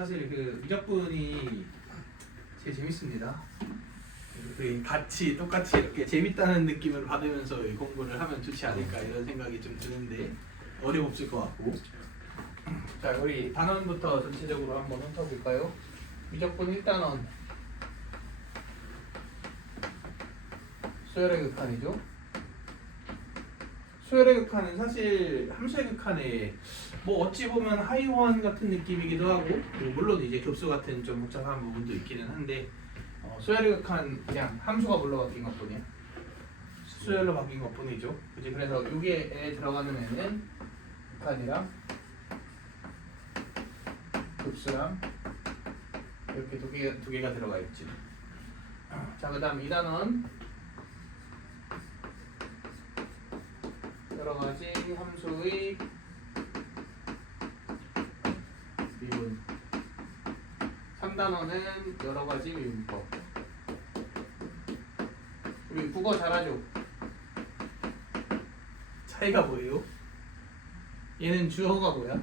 사실 그 미적분이 제일 재밌습니다. 같이 똑같이 이렇게 재밌다는 느낌을 받으면서 이 공부를 하면 좋지 않을까 이런 생각이 좀 드는데 어림없을 것 같고. 자, 우리 단원부터 전체적으로 한번 훑어볼까요? 미적분 1단원 수열의 극한이죠. 수열의 극한은 사실 함수의 극한에 뭐 어찌 보면 하이원 같은 느낌이기도 하고, 그리고 물론 이제 급수 같은 좀 복잡한 부분도 있기는 한데, 수열의 극한 그냥 함수가 불러 바뀐 것뿐이야. 수열로 바뀐 것뿐이죠. 그치? 그래서 여기에 들어가는 애는 극한이랑 급수랑 이렇게 두 개가 들어가 있지. 자, 그다음 2단원 여러 가지 함수의 미분. 3단원은 여러 가지 미분법. 우리 국어 잘하죠? 차이가 뭐예요? 얘는 주어가 뭐야?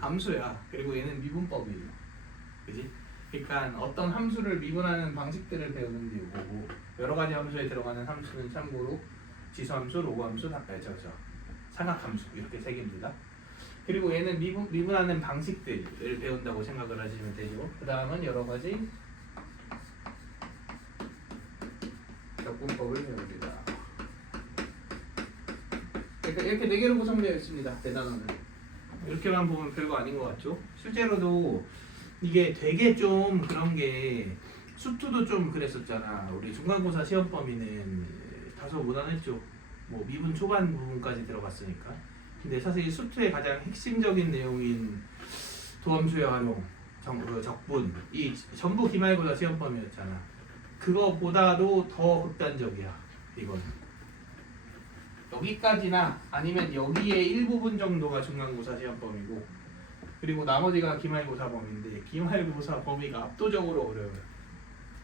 함수야. 그리고 얘는 미분법이에요. 그지? 그러니까 어떤 함수를 미분하는 방식들을 배우는 게 이거고, 여러 가지 함수에 들어가는 함수는 참고로 지수함수, 로그함수, 삼각함수 이렇게 세 개입니다. 그리고 얘는 미분하는 방식들을 배운다고 생각을 하시면 되죠. 그 다음은 여러 가지 적분법을 배웁니다. 이렇게 네 개로 구성되어 있습니다. 대단원은. 이렇게만 보면 별거 아닌 것 같죠? 실제로도 이게 되게 좀 그런 게 수투도 좀 그랬었잖아. 우리 중간고사 시험 범위는 다소 무난했죠. 뭐 미분 초반 부분까지 들어갔으니까. 근데 사실 수투의 가장 핵심적인 내용인 도함수의 활용, 적분, 이 전부 기말고사 시험 범위였잖아. 그거보다도 더 극단적이야. 이건 여기까지나 아니면 여기에 일부분 정도가 중간고사 시험 범위고, 그리고 나머지가 기말고사 범위인데 기말고사 범위가 압도적으로 어려워요.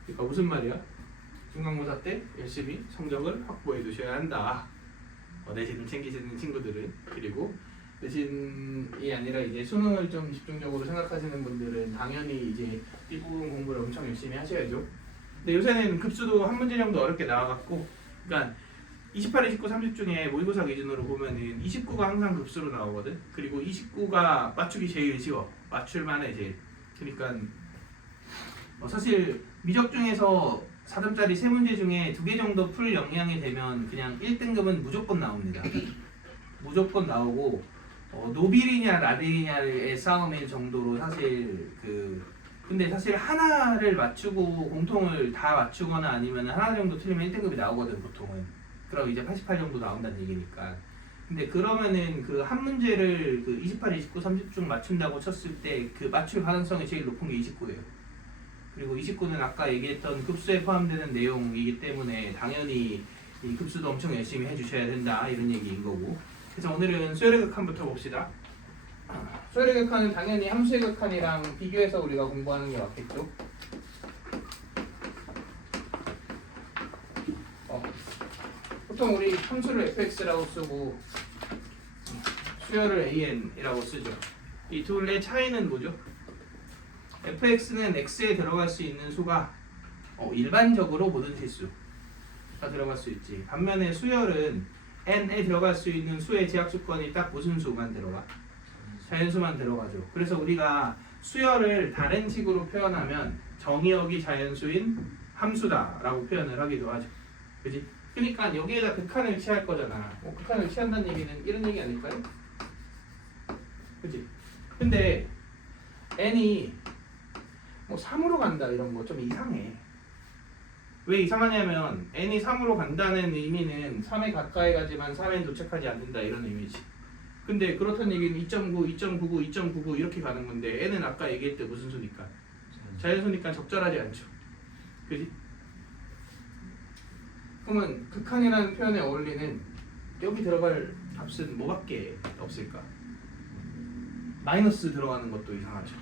그러니까 무슨 말이야? 중간고사 때 열심히 성적을 확보해 두셔야 한다. 내신을 챙기시는 친구들은. 그리고 내신이 아니라 이제 수능을 좀 집중적으로 생각하시는 분들은 당연히 이제 이 부분 공부를 엄청 열심히 하셔야죠. 근데 요새는 급수도 한 문제 정도 어렵게 나와갖고, 그러니까 28, 29, 30 중에 모의고사 기준으로 보면은 29가 항상 급수로 나오거든. 그리고 29가 맞추기 제일 쉬워. 맞출만해 제일. 그러니까 사실 미적 중에서 4점짜리 3문제 중에 2개 정도 풀 역량이 되면 그냥 1등급은 무조건 나옵니다. 무조건 나오고, 노빌이냐 라빌이냐의 싸움일 정도로 사실 근데 사실 하나를 맞추고 공통을 다 맞추거나 아니면 하나 정도 틀리면 1등급이 나오거든 보통은. 그럼 이제 88 정도 나온다는 얘기니까. 근데 그러면은 그 한 문제를 28, 29, 30 중 맞춘다고 쳤을 때 그 맞출 가능성이 제일 높은 게 29예요. 그리고 29는 아까 얘기했던 급수에 포함되는 내용이기 때문에 당연히 이 급수도 엄청 열심히 해주셔야 된다 이런 얘기인 거고. 그래서 오늘은 수열의 극한부터 봅시다. 수열의 극한은 당연히 함수의 극한이랑 비교해서 우리가 공부하는 게 맞겠죠. 보통 우리 함수를 fx라고 쓰고 수열을 an이라고 쓰죠. 이 둘의 차이는 뭐죠? fx는 x에 들어갈 수 있는 수가 일반적으로 모든 실수가 들어갈 수 있지. 반면에 수열은 n에 들어갈 수 있는 수의 제약 조건이 딱 무슨 수만 들어가? 자연수만 들어가죠. 그래서 우리가 수열을 다른 식으로 표현하면 정의역이 자연수인 함수다라고 표현을 하기도 하죠. 그지? 그러니까 여기에다 극한을 취할 거잖아. 극한을 취한다는 얘기는 이런 얘기 아닐까요? 그지? 근데 n이 뭐 3으로 간다 이런 거 좀 이상해. 왜 이상하냐면 n이 3으로 간다는 의미는 3에 가까이 가지만 3에 도착하지 않는다 이런 의미지. 근데 그렇다는 얘기는 2.9, 2.99, 2.99 이렇게 가는 건데 n은 아까 얘기했대 무슨 수니까? 자연수니까 적절하지 않죠. 그지? 그러면 극한이라는 표현에 어울리는 여기 들어갈 값은 뭐밖에 없을까? 마이너스 들어가는 것도 이상하죠.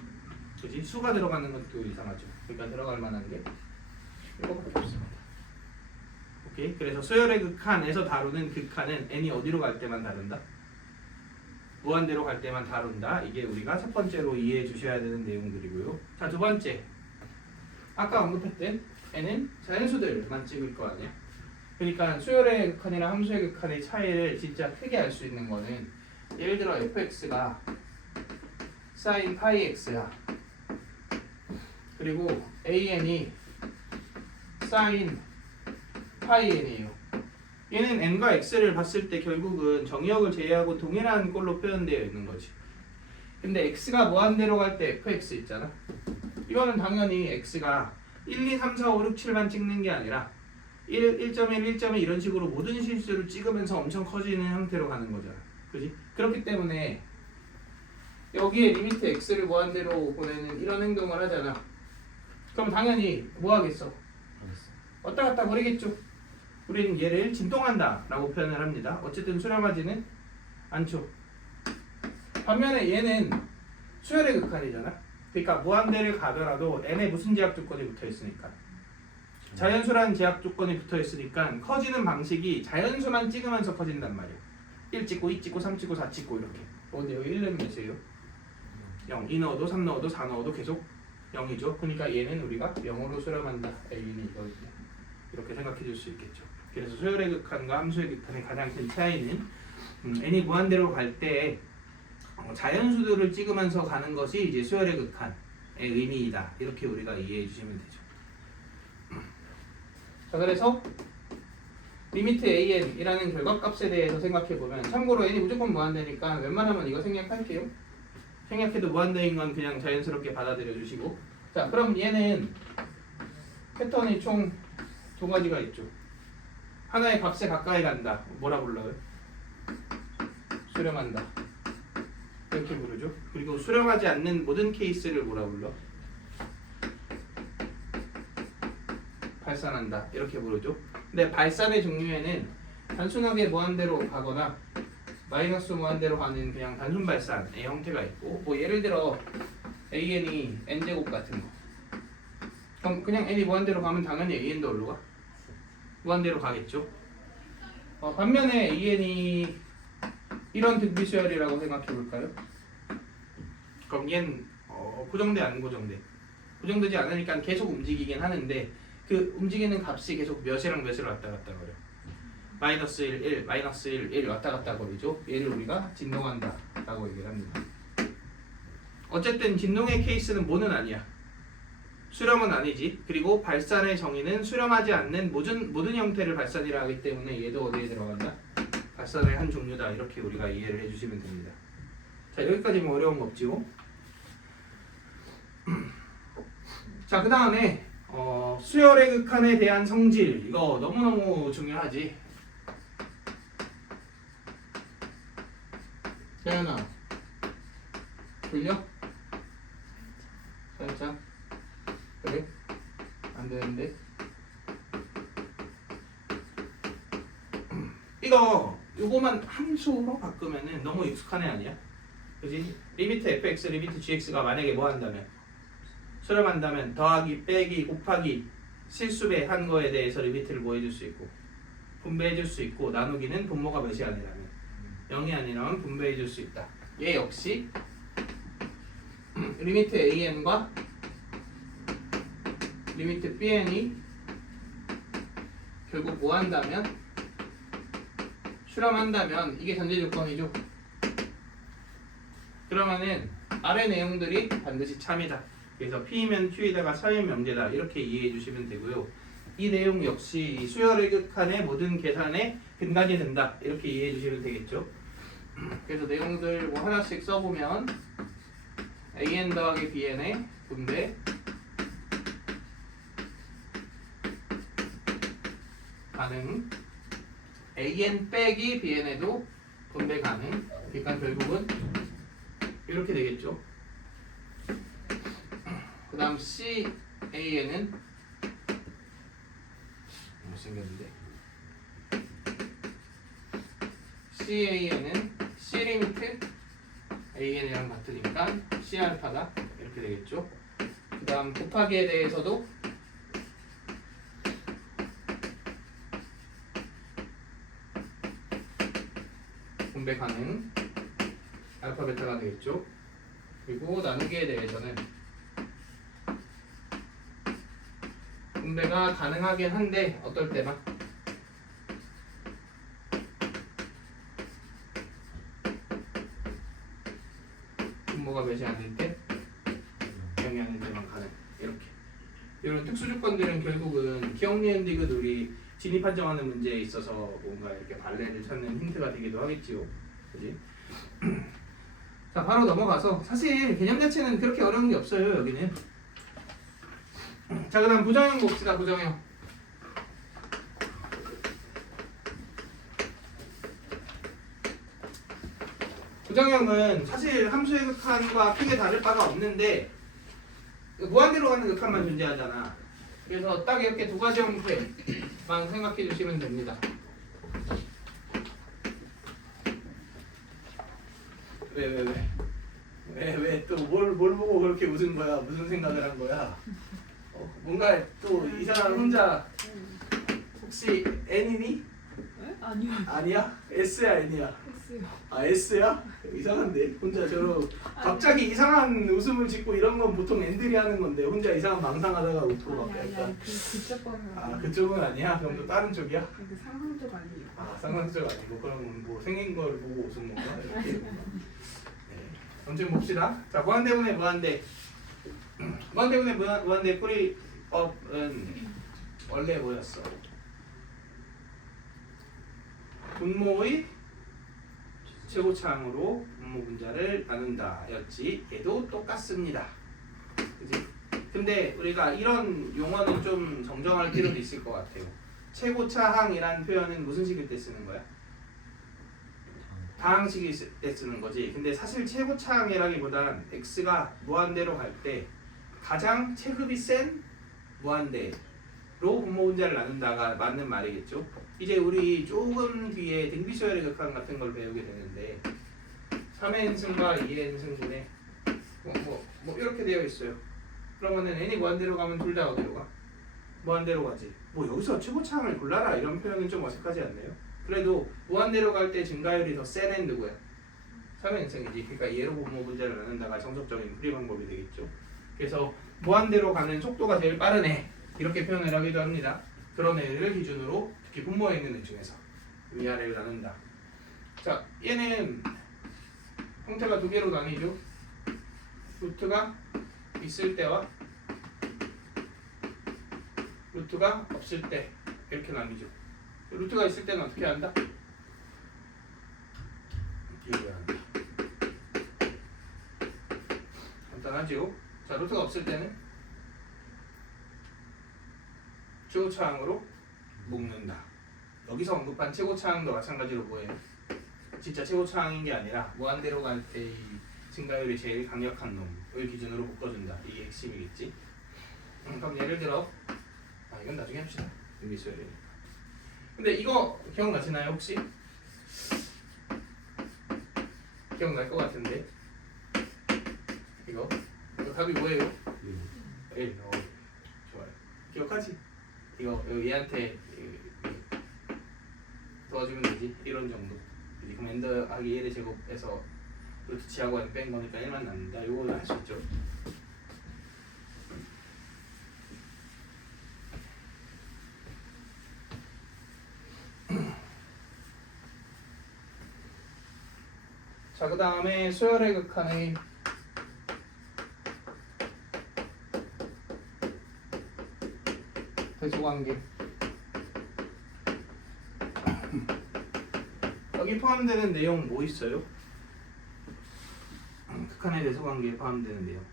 그지? 수가 들어가는 것도 이상하죠. 그러니까 들어갈 만한 게 이거밖에 없습니다. 오케이? 그래서 수열의 극한에서 다루는 극한은 n이 어디로 갈 때만 다룬다? 무한대로 갈 때만 다룬다. 이게 우리가 첫 번째로 이해해 주셔야 되는 내용들이고요. 자, 두 번째. 아까 언급했던 n은 자연수들만 찍을 거 아니야. 그러니까 수열의 극한이랑 함수의 극한의 차이를 진짜 크게 알 수 있는 거는 예를 들어 fx가 sin 파이 x야. 그리고 an이 sin 파이 n이에요. 얘는 n과 x를 봤을 때 결국은 정의역을 제외하고 동일한 꼴로 표현되어 있는 거지. 근데 x가 무한대로 갈 때 fx 있잖아. 이거는 당연히 x가 1, 2, 3, 4, 5, 6, 7만 찍는 게 아니라 1.1, 1.1 이런 식으로 모든 실수를 찍으면서 엄청 커지는 형태로 가는 거잖아. 그지? 그렇기 때문에 여기에 리미트 x를 무한대로 보내는 이런 행동을 하잖아. 그럼 당연히 뭐 하겠어? 왔다 갔다 거리겠죠. 우리는 얘를 진동한다 라고 표현을 합니다. 어쨌든 수렴하지는 않죠. 반면에 얘는 수열의 극한이잖아. 그러니까 무한대를 가더라도 n에 무슨 제약 조건이 붙어 있으니까 자연수라는 제약 조건이 붙어 있으니까 커지는 방식이 자연수만 찍으면서 커진단 말이야. 1 찍고 2 찍고 3 찍고 4 찍고 이렇게. 근데 여기 1은 몇이에요? 0. 2 넣어도 3 넣어도 4 넣어도 계속 0이죠. 그러니까 얘는 우리가 0으로 수렴한다. A는 이거지. 이렇게 생각해 줄 수 있겠죠. 그래서 수열의 극한과 함수의 극한의 가장 큰 차이는 n이 무한대로 갈 때 자연수들을 찍으면서 가는 것이 이제 수열의 극한의 의미이다. 이렇게 우리가 이해해 주시면 되죠. 자, 그래서 리미트 an이라는 결과값에 대해서 생각해 보면 참고로 n이 무조건 무한대니까 웬만하면 이거 생략할게요. 생략해도 무한대인 건 그냥 자연스럽게 받아들여 주시고. 자, 그럼 얘는 패턴이 총 두 가지가 있죠. 하나의 값에 가까이 간다. 뭐라 불러요? 수렴한다. 이렇게 부르죠. 그리고 수렴하지 않는 모든 케이스를 뭐라 불러? 발산한다. 이렇게 부르죠. 근데 발산의 종류에는 단순하게 무한대로 가거나 마이너스 무한대로 가는 그냥 단순 발산의 형태가 있고, 뭐 예를 들어 an이 n제곱 같은 거. 그럼 그냥 n이 무한대로 가면 당연히 an도 어디로 가? 무한대로 가겠죠. 반면에 an이 이런 등비수열이라고 생각해 볼까요? 그럼 얘는 고정돼 안 고정돼? 고정되지 않으니까 계속 움직이긴 하는데 그 움직이는 값이 계속 몇이랑 몇으로 왔다 갔다 거려. 마이너스 1, 1, 마이너스 1, 1 왔다 갔다 거리죠. 얘를 우리가 진동한다 라고 얘기를 합니다. 어쨌든 진동의 케이스는 뭐는 아니야. 수렴은 아니지. 그리고 발산의 정의는 수렴하지 않는 모든 형태를 발산이라 하기 때문에 얘도 어디에 들어간다? 발산의 한 종류다. 이렇게 우리가 이해를 해주시면 됩니다. 자, 여기까지 뭐 어려운 거 없지요? 자, 그 다음에 수열의 극한에 대한 성질, 이거 너무너무 중요하지. 태연아, 돌려? 살짝. 그래? 안 되는데. 요거만 함수로 바꾸면은 너무 익숙한 애 아니야? 그지? 리미트 fx, 리미트 gx가 만약에 뭐 한다면? 수렴한다면 더하기, 빼기, 곱하기, 실수배 한 거에 대해서 리미트를 뭐 해줄 수 있고 분배해줄 수 있고, 나누기는 분모가 몇이 아니라면 0이 아니라면 분배해줄 수 있다. 얘 역시 리미트 an과 리미트 bn이 결국 뭐 한다면? 수렴한다면 이게 전제 조건이죠. 그러면은 아래 내용들이 반드시 참이다. 그래서 P면 Q에다가 참이면 명제다. 이렇게 이해해 주시면 되고요. 이 내용 역시 수열의 극한의 모든 계산에 근간이 된다. 이렇게 이해해 주시면 되겠죠. 그래서 내용들 뭐 하나씩 써보면 AN 더하기 BN의 분배 가능, AN 빼기 BN에도 분배 가능. 그러니까 결국은 이렇게 되겠죠. 그 다음 CAN은 못생겼는데 CAN은 C 리미트 AN이랑 같으니까 C 알파다. 이렇게 되겠죠. 그 다음 곱하기에 대해서도 분배 가능. 알파 베타가 되겠죠. 그리고 나누기에 대해서는 분배가 가능하긴 한데 어떨 때만 분모가 몇이 아닐 때 0이 아닐 때만 가능. 이렇게 이런 특수 조건들은 결국은 기억 니은 디귿 우리 진입 판정하는 문제에 있어서 뭔가 이렇게 발레를 찾는 힌트가 되기도 하겠지요. 그지? 자, 바로 넘어가서 사실 개념 자체는 그렇게 어려운 게 없어요. 여기는. 자, 그 다음 부정형 봅시다. 부정형. 부정형은 사실 함수의 극한과 크게 다를 바가 없는데 무한대로 가는 극한만 존재하잖아. 그래서 딱 이렇게 두 가지 형태만 생각해 주시면 됩니다. 왜 또 뭘 보고 그렇게 웃은 거야? 무슨 생각을 한 거야? 뭔가 또 이상한 혼자 혹시 N이니? 네? 아니요. 아니야? S야 N이야? S요. 아 S야? 이상한데? 혼자 저런 갑자기 이상한 웃음을 짓고 이런 건 보통 N들이 하는 건데 혼자 이상한 망상하다가 웃고 막 약간 그쪽 거는 아 그쪽은 아니야? 그럼 또 다른 쪽이야? 그 상상적 아니에요. 아 상상적 아니고 그럼 뭐 생긴 걸 보고 웃은 건가? 이렇게 네. 아무튼 봅시다. 자 무한대분의 무한대 무한대분의 무한대 풀이업은 원래 뭐였어? 분모의 최고차항으로 분모 분자를 나눈다 였지. 얘도 똑같습니다. 그지? 근데 우리가 이런 용어는 좀 정정할 필요도 있을 것 같아요. 최고차항이란 표현은 무슨 식일 때 쓰는 거야? 다항식일 때 쓰는 거지. 근데 사실 최고차항이라기보단 x가 무한대로 갈 때 가장 체급이 센 무한대로 분모 분자를 나눈다가 맞는 말이겠죠. 이제 우리 조금 뒤에 등비수열의 극한 같은 걸 배우게 되는데 3의 n승과 2의 n승분에 뭐 이렇게 되어 있어요. 그러면은 n이 무한대로 가면 둘 다 어디로 가? 무한대로 가지. 뭐 여기서 최고차항을 골라라 이런 표현은 좀 어색하지 않나요? 그래도 무한대로 갈 때 증가율이 더 센 n 누구야? 3의 n승이지. 그러니까 얘로 분모 분자를 나눈다가 정석적인 풀이 방법이 되겠죠. 그래서 무한대로 가는 속도가 제일 빠른 애 이렇게 표현을 하기도 합니다. 그런 애를 기준으로 특히 분모에 있는 애 중에서 위아래를 나눈다. 자, 얘는 형태가 두 개로 나뉘죠. 루트가 있을 때와 루트가 없을 때 이렇게 나뉘죠. 루트가 있을 때는 어떻게 한다? 비교한다. 간단하죠. 자, 루트가 없을 때는 최고차항으로 묶는다. 여기서 언급한 최고차항도 마찬가지로 뭐예요? 진짜 최고차항인 게 아니라 무한대로 갈 때 증가율이 제일 강력한 놈을 기준으로 묶어준다. 이게 핵심이겠지. 그럼 예를 들어 이건 나중에 합시다. 미수열이. 근데 이거 기억나시나요 혹시? 기억날 것 같은데 이거 답이 뭐예요? 1. 좋아요. 기억하지? 이거 얘한테 도와주면 되지. 이런 정도. 그럼 n 더하기 1의 제곱에서 루트 치하고 n 뺀 거니까 1만 남는다. 이거 할 수 있죠. 자, 그 다음에 수열의 극한의 대소관계. 여기 포함되는 내용 뭐 있어요? 극한의 대소관계에 포함되는 내용.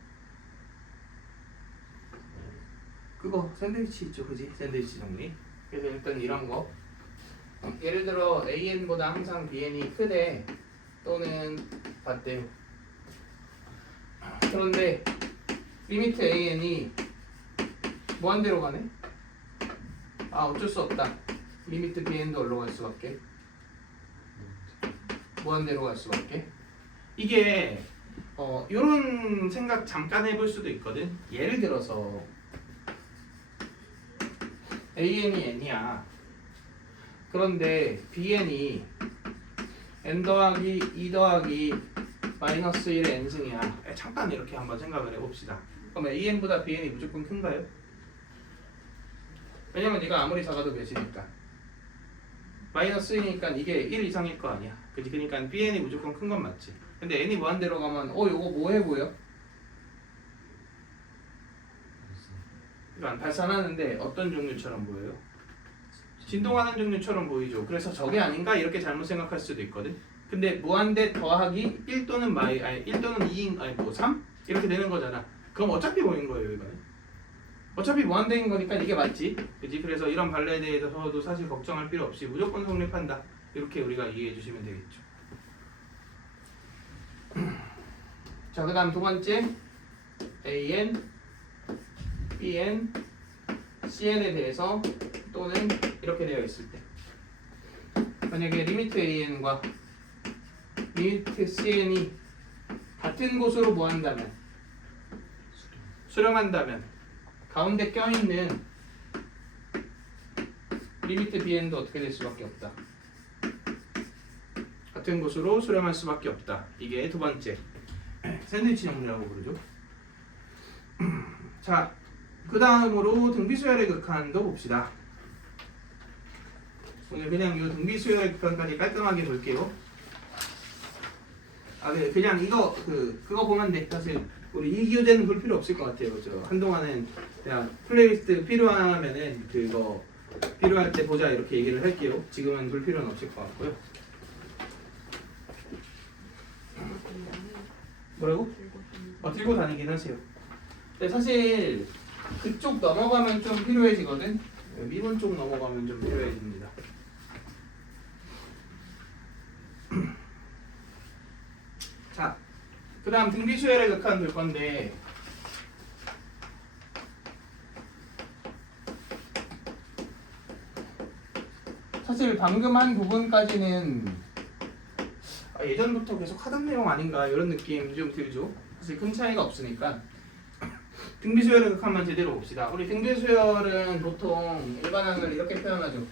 그거 샌드위치 있죠, 그지? 샌드위치 정리. 그래서 일단 이런 거. 예를 들어 AN보다 항상 BN이 크대 또는 같대요. 그런데 리미트 AN이 무한대로 가네? 어쩔 수 없다. 리미트 BN도 올라갈 수밖에. 무한대로 갈 수밖에. 이게 이런 생각 잠깐 해볼 수도 있거든. 예를 들어서 AN이 N이야. 그런데 BN이 N 더하기 2 더하기 마이너스 1의 n승이야. 잠깐 이렇게 한번 생각을 해봅시다. 그럼 an보다 bn이 무조건 큰가요? 왜냐면 네가 아무리 작아도 몇이니까 마이너스 1이니까 이게 1 이상일 거 아니야. 그치? 그러니까 bn이 무조건 큰 건 맞지. 근데 n이 무한대로 가면 요거 뭐해 보여? 그러니까 발산하는데 어떤 종류처럼 보여요? 진동하는 종류처럼 보이죠. 그래서 저게 아닌가 이렇게 잘못 생각할 수도 있거든. 근데 무한대 더하기 1 또는 1 또는 2 3 이렇게 되는 거잖아. 그럼 어차피 보인 거예요, 이거는. 어차피 무한대인 거니까 이게 맞지, 그지? 그래서 이런 발레에 대해서도 사실 걱정할 필요 없이 무조건 성립한다. 이렇게 우리가 이해해 주시면 되겠죠. 자, 그다음 두 번째 AN, BN, CN에 대해서 또는 이렇게 되어 있을 때 만약에 리미트 AN과 리미트 CN이 같은 곳으로 모한다면 수렴한다면 가운데 껴있는 리미트 BN도 어떻게 될 수밖에 없다. 같은 곳으로 수렴할 수밖에 없다. 이게 두 번째 샌드위치 정리라고 부르죠. 자, 그 다음으로 등비수열의 극한도 봅시다. 오늘 그냥 이 등비수열의 극한까지 깔끔하게 볼게요. 네, 그냥 이거 그거 보면 돼. 사실 우리 이 교재는 볼 필요 없을 것 같아요. 저 한동안은 그냥 플레이리스트 필요하면은 그거 필요할 때 보자 이렇게 얘기를 할게요. 지금은 볼 필요는 없을 것 같고요. 뭐라고? 들고 다니긴 하세요. 근데 사실 그쪽 넘어가면 좀 필요해지거든. 미분 쪽 넘어가면 좀 필요해집니다. 자, 그 다음 등비수열의 극한 볼 건데 사실 방금 한 부분까지는 예전부터 계속 하던 내용 아닌가 이런 느낌 좀 들죠. 사실 큰 차이가 없으니까 등비수열의 극한만 제대로 봅시다. 우리 등비수열은 보통 일반항을 이렇게 표현하죠.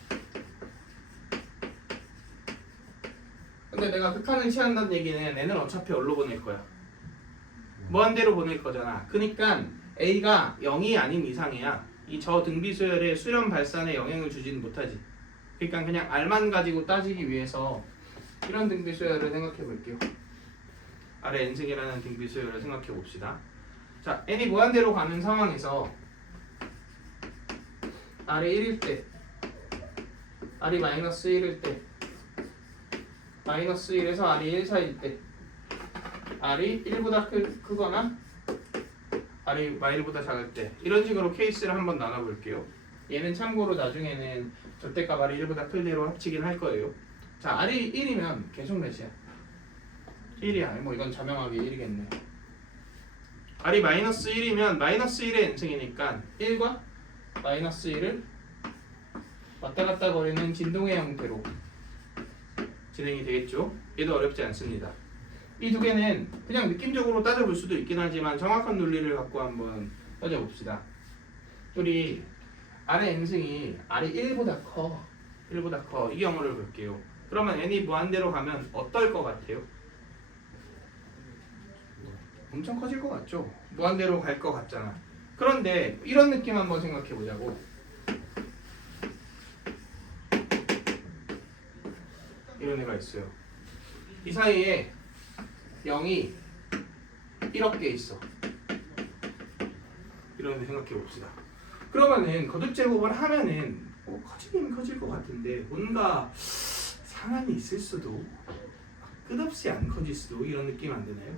근데 내가 극한을 취한다는 얘기는 n은 어차피 어디로 보낼 거야? 무한대로 보낼 거잖아. 그러니까 a가 0이 아닌 이상이야 이 저 등비수열의 수렴 발산에 영향을 주지는 못하지. 그러니까 그냥 r만 가지고 따지기 위해서 이런 등비수열을 생각해 볼게요. 아래 n승이라는 등비수열을 생각해 봅시다. 자, n이 무한대로 가는 상황에서 r이 1일 때, r이 마이너스 1일 때, 마이너스 1에서 r이 1 사이일 때, r이 1보다 크거나 r이 마일보다 작을 때 이런 식으로 케이스를 한번 나눠볼게요. 얘는 참고로 나중에는 절대값 r이 1보다 큰 대로 합치긴 할 거예요. 자, r이 1이면 계속 몇이야? 1이야. 뭐 이건 자명하게 1이겠네. r이 마이너스 1이면 마이너스 1의 n승이니까 1과 마이너스 1을 왔다 갔다 거리는 진동의 형태로 진행이 되겠죠. 얘도 어렵지 않습니다. 이 두 개는 그냥 느낌적으로 따져볼 수도 있긴 하지만 정확한 논리를 갖고 한번 따져봅시다. 우리 r의 n승이 r이 1보다 커. 이 경우를 볼게요. 그러면 n이 무한대로 가면 어떨 것 같아요? 엄청 커질 것 같죠? 무한대로 갈 것 같잖아. 그런데 이런 느낌 한번 생각해 보자고. 이런 애가 있어요. 이 사이에 0이 1억 개 있어. 이런 애 생각해 봅시다. 그러면은 거듭 제곱을 하면은 커지긴 커질 것 같은데 뭔가 상한이 있을 수도 끝없이 안 커질 수도 이런 느낌 안 드나요?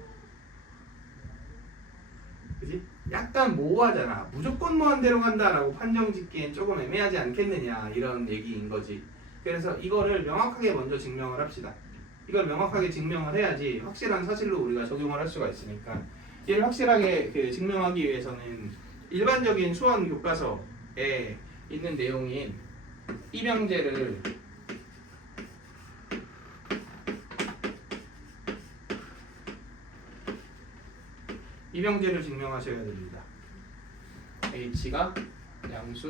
그지? 약간 모호하잖아. 무조건 무한대로 간다라고 판정짓기엔 조금 애매하지 않겠느냐 이런 얘기인 거지. 그래서 이거를 명확하게 먼저 증명을 합시다. 이걸 명확하게 증명을 해야지 확실한 사실로 우리가 적용을 할 수가 있으니까 얘를 확실하게 증명하기 위해서는 일반적인 수원 교과서에 있는 내용인 이명제를 증명하셔야 됩니다. H가 양수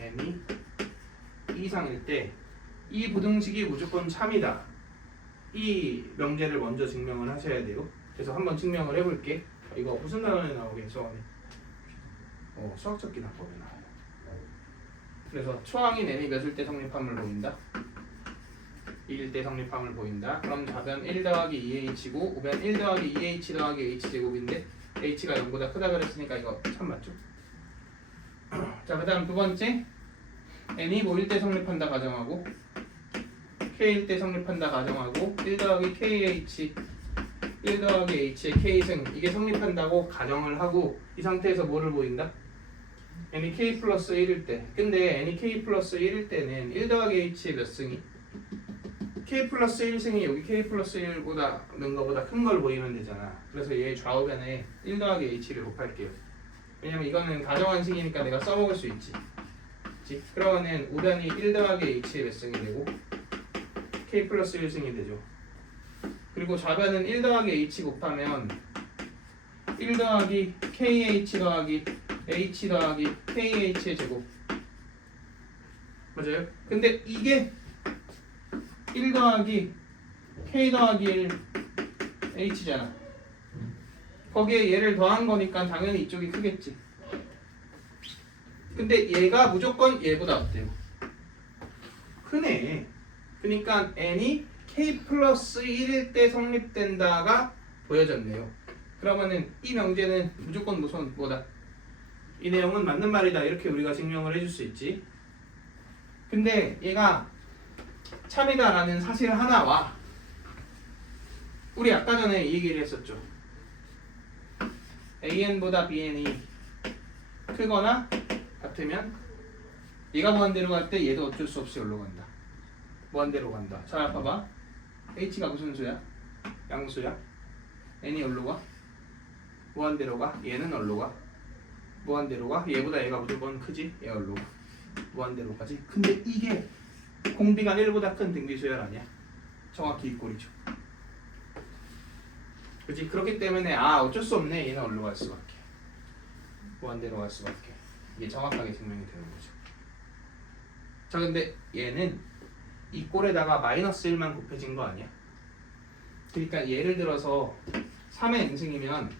M이 이상일 때 이 부등식이 무조건 참이다. 이 명제를 먼저 증명을 하셔야 돼요. 그래서 한번 증명을 해볼게. 이거 무슨 단원에 나오게 수학에? 수학적 기납법에 나와요. 그래서 초항인 n이 몇일 때 성립함을 보인다? 2일 때 성립함을 보인다. 그럼 답은 1 더하기 2h고 우변 1 더하기 2h 더하기 h제곱인데 h가 0보다 크다 그랬으니까 이거 참 맞죠? 자, 그 다음 두 번째 n이 뭐일 때 성립한다 가정하고 k일 때 성립한다 가정하고 1 더하기 kh 1 더하기 h의 k승 이게 성립한다고 가정을 하고 이 상태에서 뭐를 보인다? n이 k 플러스 1일 때 근데 n이 k 플러스 1일 때는 1 더하기 h의 몇 승이? k 플러스 1승이 여기 k 플러스 1보다 는 거보다 큰 걸 보이면 되잖아. 그래서 얘 좌우변에 1 더하기 h를 곱할게요. 왜냐면 이거는 가정한식이니까 내가 써먹을 수 있지. 그치? 그러면은 우변이 1 더하기 h의 몇 승이 되고 k 플러스 1승이 되죠. 그리고 좌변은 1 더하기 h 곱하면 1 더하기 kh 더하기 h 더하기 kh의 제곱 맞아요? 근데 이게 1 더하기 k 더하기 1 h잖아. 거기에 얘를 더한 거니까 당연히 이쪽이 크겠지. 근데 얘가 무조건 얘보다 어때요? 크네. 그러니까 n이 k 플러스 1일 때 성립된다가 보여졌네요. 그러면은 이 명제는 무조건 무슨 뭐다? 이 내용은 맞는 말이다. 이렇게 우리가 증명을 해줄 수 있지. 근데 얘가 참이다라는 사실 하나와 우리 아까 전에 이 얘기를 했었죠. AN보다 BN이 크거나 같으면 얘가 무한대로 갈 때 얘도 어쩔 수 없이 여기로 간다. 무한대로 간다. 자, 봐봐. H가 무슨 수야? 양수야. N이 어디로 가? 무한대로 가. 얘는 어디로 가? 무한대로 가. 얘보다 얘가 무조건 크지? 얘가 어디로 가? 무한대로 가지. 근데 이게 공비가 1보다 큰 등비수열 아니야? 정확히 이 꼴이죠. 그치? 그렇기 때문에 어쩔 수 없네. 얘는 어디로 갈 수밖에. 무한대로 갈 수밖에. 이게 정확하게 증명이 되는 거죠. 자, 근데 얘는 이 꼴에다가 마이너스 1만 곱해진 거 아니야? 그러니까 예를 들어서 3의 n승이면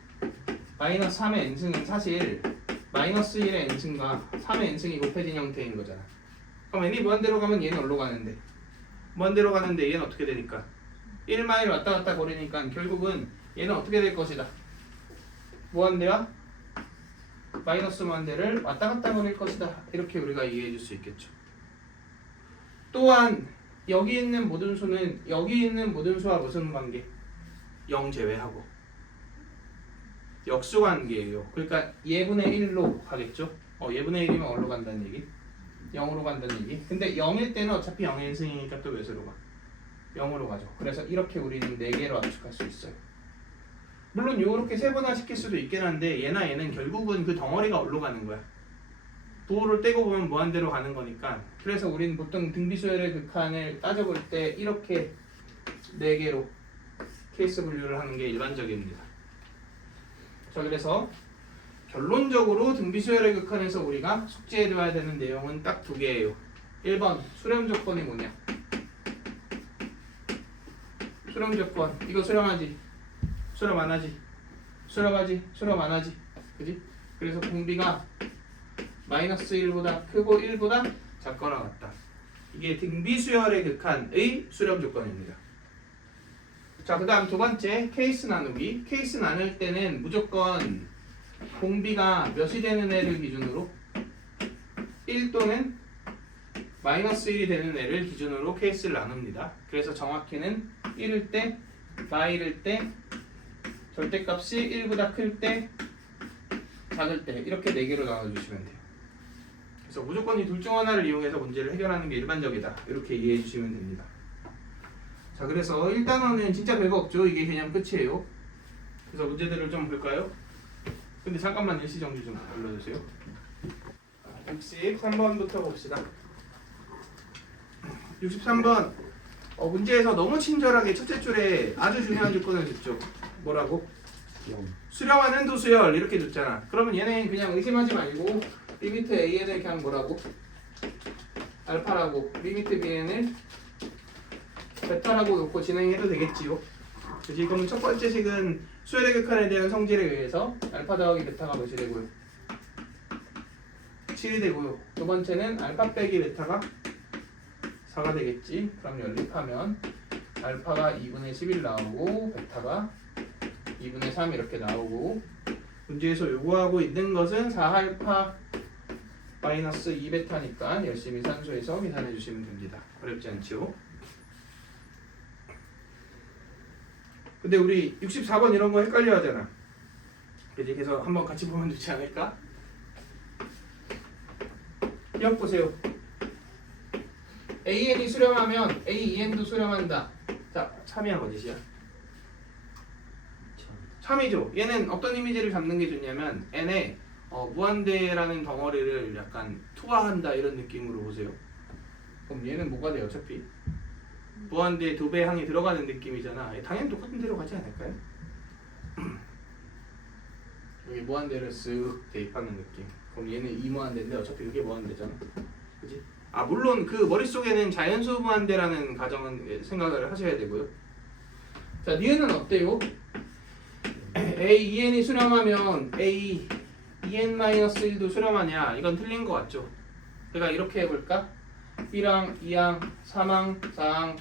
마이너스 3의 n승은 사실 마이너스 1의 n승과 3의 n승이 곱해진 형태인 거잖아. 그럼 n이 무한대로 가면 얘는 어디로 가는데? 무한대로 가는데 얘는 어떻게 되니까? 1마일 왔다 갔다 거리니까 결국은 얘는 어떻게 될 것이다? 무한대와 마이너스 무한대를 왔다 갔다 거릴 것이다. 이렇게 우리가 이해해 줄 수 있겠죠. 또한 여기 있는 모든 수는 여기 있는 모든 수와 무슨 관계? 0 제외하고 역수 관계예요. 그러니까 예분의 1로 가겠죠. 예분의 1이면 어디로 간다는 얘기? 0으로 간다는 얘기. 근데 0일 때는 어차피 0의 n승이니까 또 몇으로 가? 0으로 가죠. 그래서 이렇게 우리는 4개로 압축할 수 있어요. 물론 이렇게 세분화 시킬 수도 있긴 한데 얘나 얘는 결국은 그 덩어리가 어디로 가는 거야? 부호를 떼고 보면 무한대로 가는 거니까. 그래서 우리는 보통 등비수열의 극한을 따져볼 때 이렇게 4개로 케이스 분류를 하는 게 일반적입니다. 자, 그래서 결론적으로 등비수열의 극한에서 우리가 숙지해둬야 되는 내용은 딱 2개예요. 1번 수렴 조건이 뭐냐? 수렴 조건 이거 수렴하지? 수렴 안 하지? 수렴하지? 수렴 안 하지? 그지? 그래서 공비가 마이너스 1보다 크고 1보다 작거나 같다. 이게 등비수열의 극한의 수렴 조건입니다. 자, 그 다음 두 번째 케이스 나누기. 케이스 나눌 때는 무조건 공비가 몇이 되는 애를 기준으로 1 또는 마이너스 1이 되는 애를 기준으로 케이스를 나눕니다. 그래서 정확히는 1일 때, 마일일 때, 절대값이 1보다 클 때, 작을 때 이렇게 4개로 나눠주시면 돼요. 그래서 무조건 이 둘 중 하나를 이용해서 문제를 해결하는 게 일반적이다. 이렇게 이해해 주시면 됩니다. 자, 그래서 1단원은 진짜 별거 없죠. 이게 그냥 끝이에요. 그래서 문제들을 좀 볼까요? 근데 잠깐만 일시정지 좀 불러주세요. 63번부터 봅시다. 63번 문제에서 너무 친절하게 첫째 줄에 아주 중요한 조건을 줬죠. 뭐라고? 수렴하는 도수열 이렇게 줬잖아. 그러면 얘는 그냥 의심하지 말고 리미트 AN을 그냥 뭐라고? 알파라고 리미트 BN을 베타라고 놓고 진행해도 되겠지요. 그지? 그럼 첫 번째 식은 수열의 극한에 대한 성질에 의해서 알파 더하기 베타가 몇이 되고요? 7이 되고요. 두 번째는 알파 빼기 베타가 4가 되겠지. 그럼 연립하면 알파가 2분의 11 나오고 베타가 2분의 3 이렇게 나오고, 문제에서 요구하고 있는 것은 4알파 마이너스 2베타니까 열심히 산수해서 계산해 주시면 됩니다. 어렵지 않죠? 근데 우리 64번 이런 거 헷갈려 하잖아. 그지? 그래서 한번 같이 보면 되지 않을까? 기억 보세요. AN이 수렴하면 AEN도 수렴한다. 자, 참이야 거짓이야? 참이죠. 얘는 어떤 이미지를 잡는 게 좋냐면 N에 무한대라는 덩어리를 약간 투하한다 이런 느낌으로 보세요. 그럼 얘는 뭐가 돼요? 어차피 무한대 2배 항이 들어가는 느낌이잖아. 당연히 똑같은 데로 가지 않을까요? 여기 무한대를 쓱 대입하는 느낌. 그럼 얘는 이무한대인데 어차피 이게 무한대잖아. 그지? 아 물론 그 머릿속에는 자연수 무한대라는 가정은 생각을 하셔야 되고요. 자, 니은은 어때요? A, EN이 수렴하면 A, EN-1도 수렴하냐? 이건 틀린 거 같죠? 제가 이렇게 해볼까? 1항, 2항, 3항, 4항,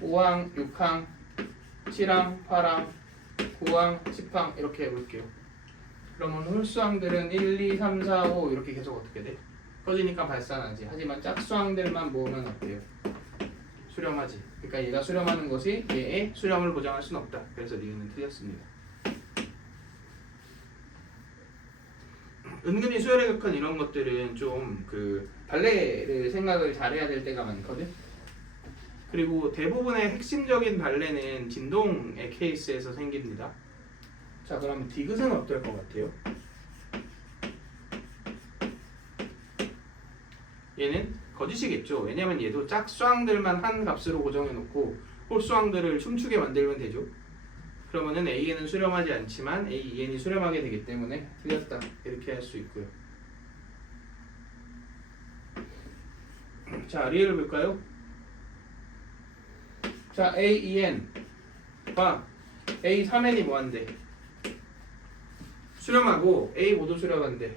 5항, 6항, 7항, 8항, 9항, 10항 이렇게 해볼게요. 그러면 홀수항들은 1, 2, 3, 4, 5 이렇게 계속 어떻게 돼? 커지니까 발산하지. 하지만 짝수항들만 모으면 어때요? 수렴하지. 그러니까 얘가 수렴하는 것이 얘의 수렴을 보장할 수는 없다. 그래서 니은은 틀렸습니다. 은근히 수열의 극한 이런 것들은 좀 그 발레를 생각을 잘해야 될 때가 많거든. 그리고 대부분의 핵심적인 발레는 진동의 케이스에서 생깁니다. 자, 그럼 디귿은 어떨 것 같아요? 얘는 거짓이겠죠. 왜냐면 얘도 짝수항들만 한 값으로 고정해놓고 홀수항들을 춤추게 만들면 되죠. 그러면은 AN은 수렴하지 않지만 AEN이 수렴하게 되기 때문에 틀렸다. 이렇게 할 수 있고요. 자, 리을을 볼까요? 자, AEN과 A3N이 뭐한대? 수렴하고 A5도 수렴한대.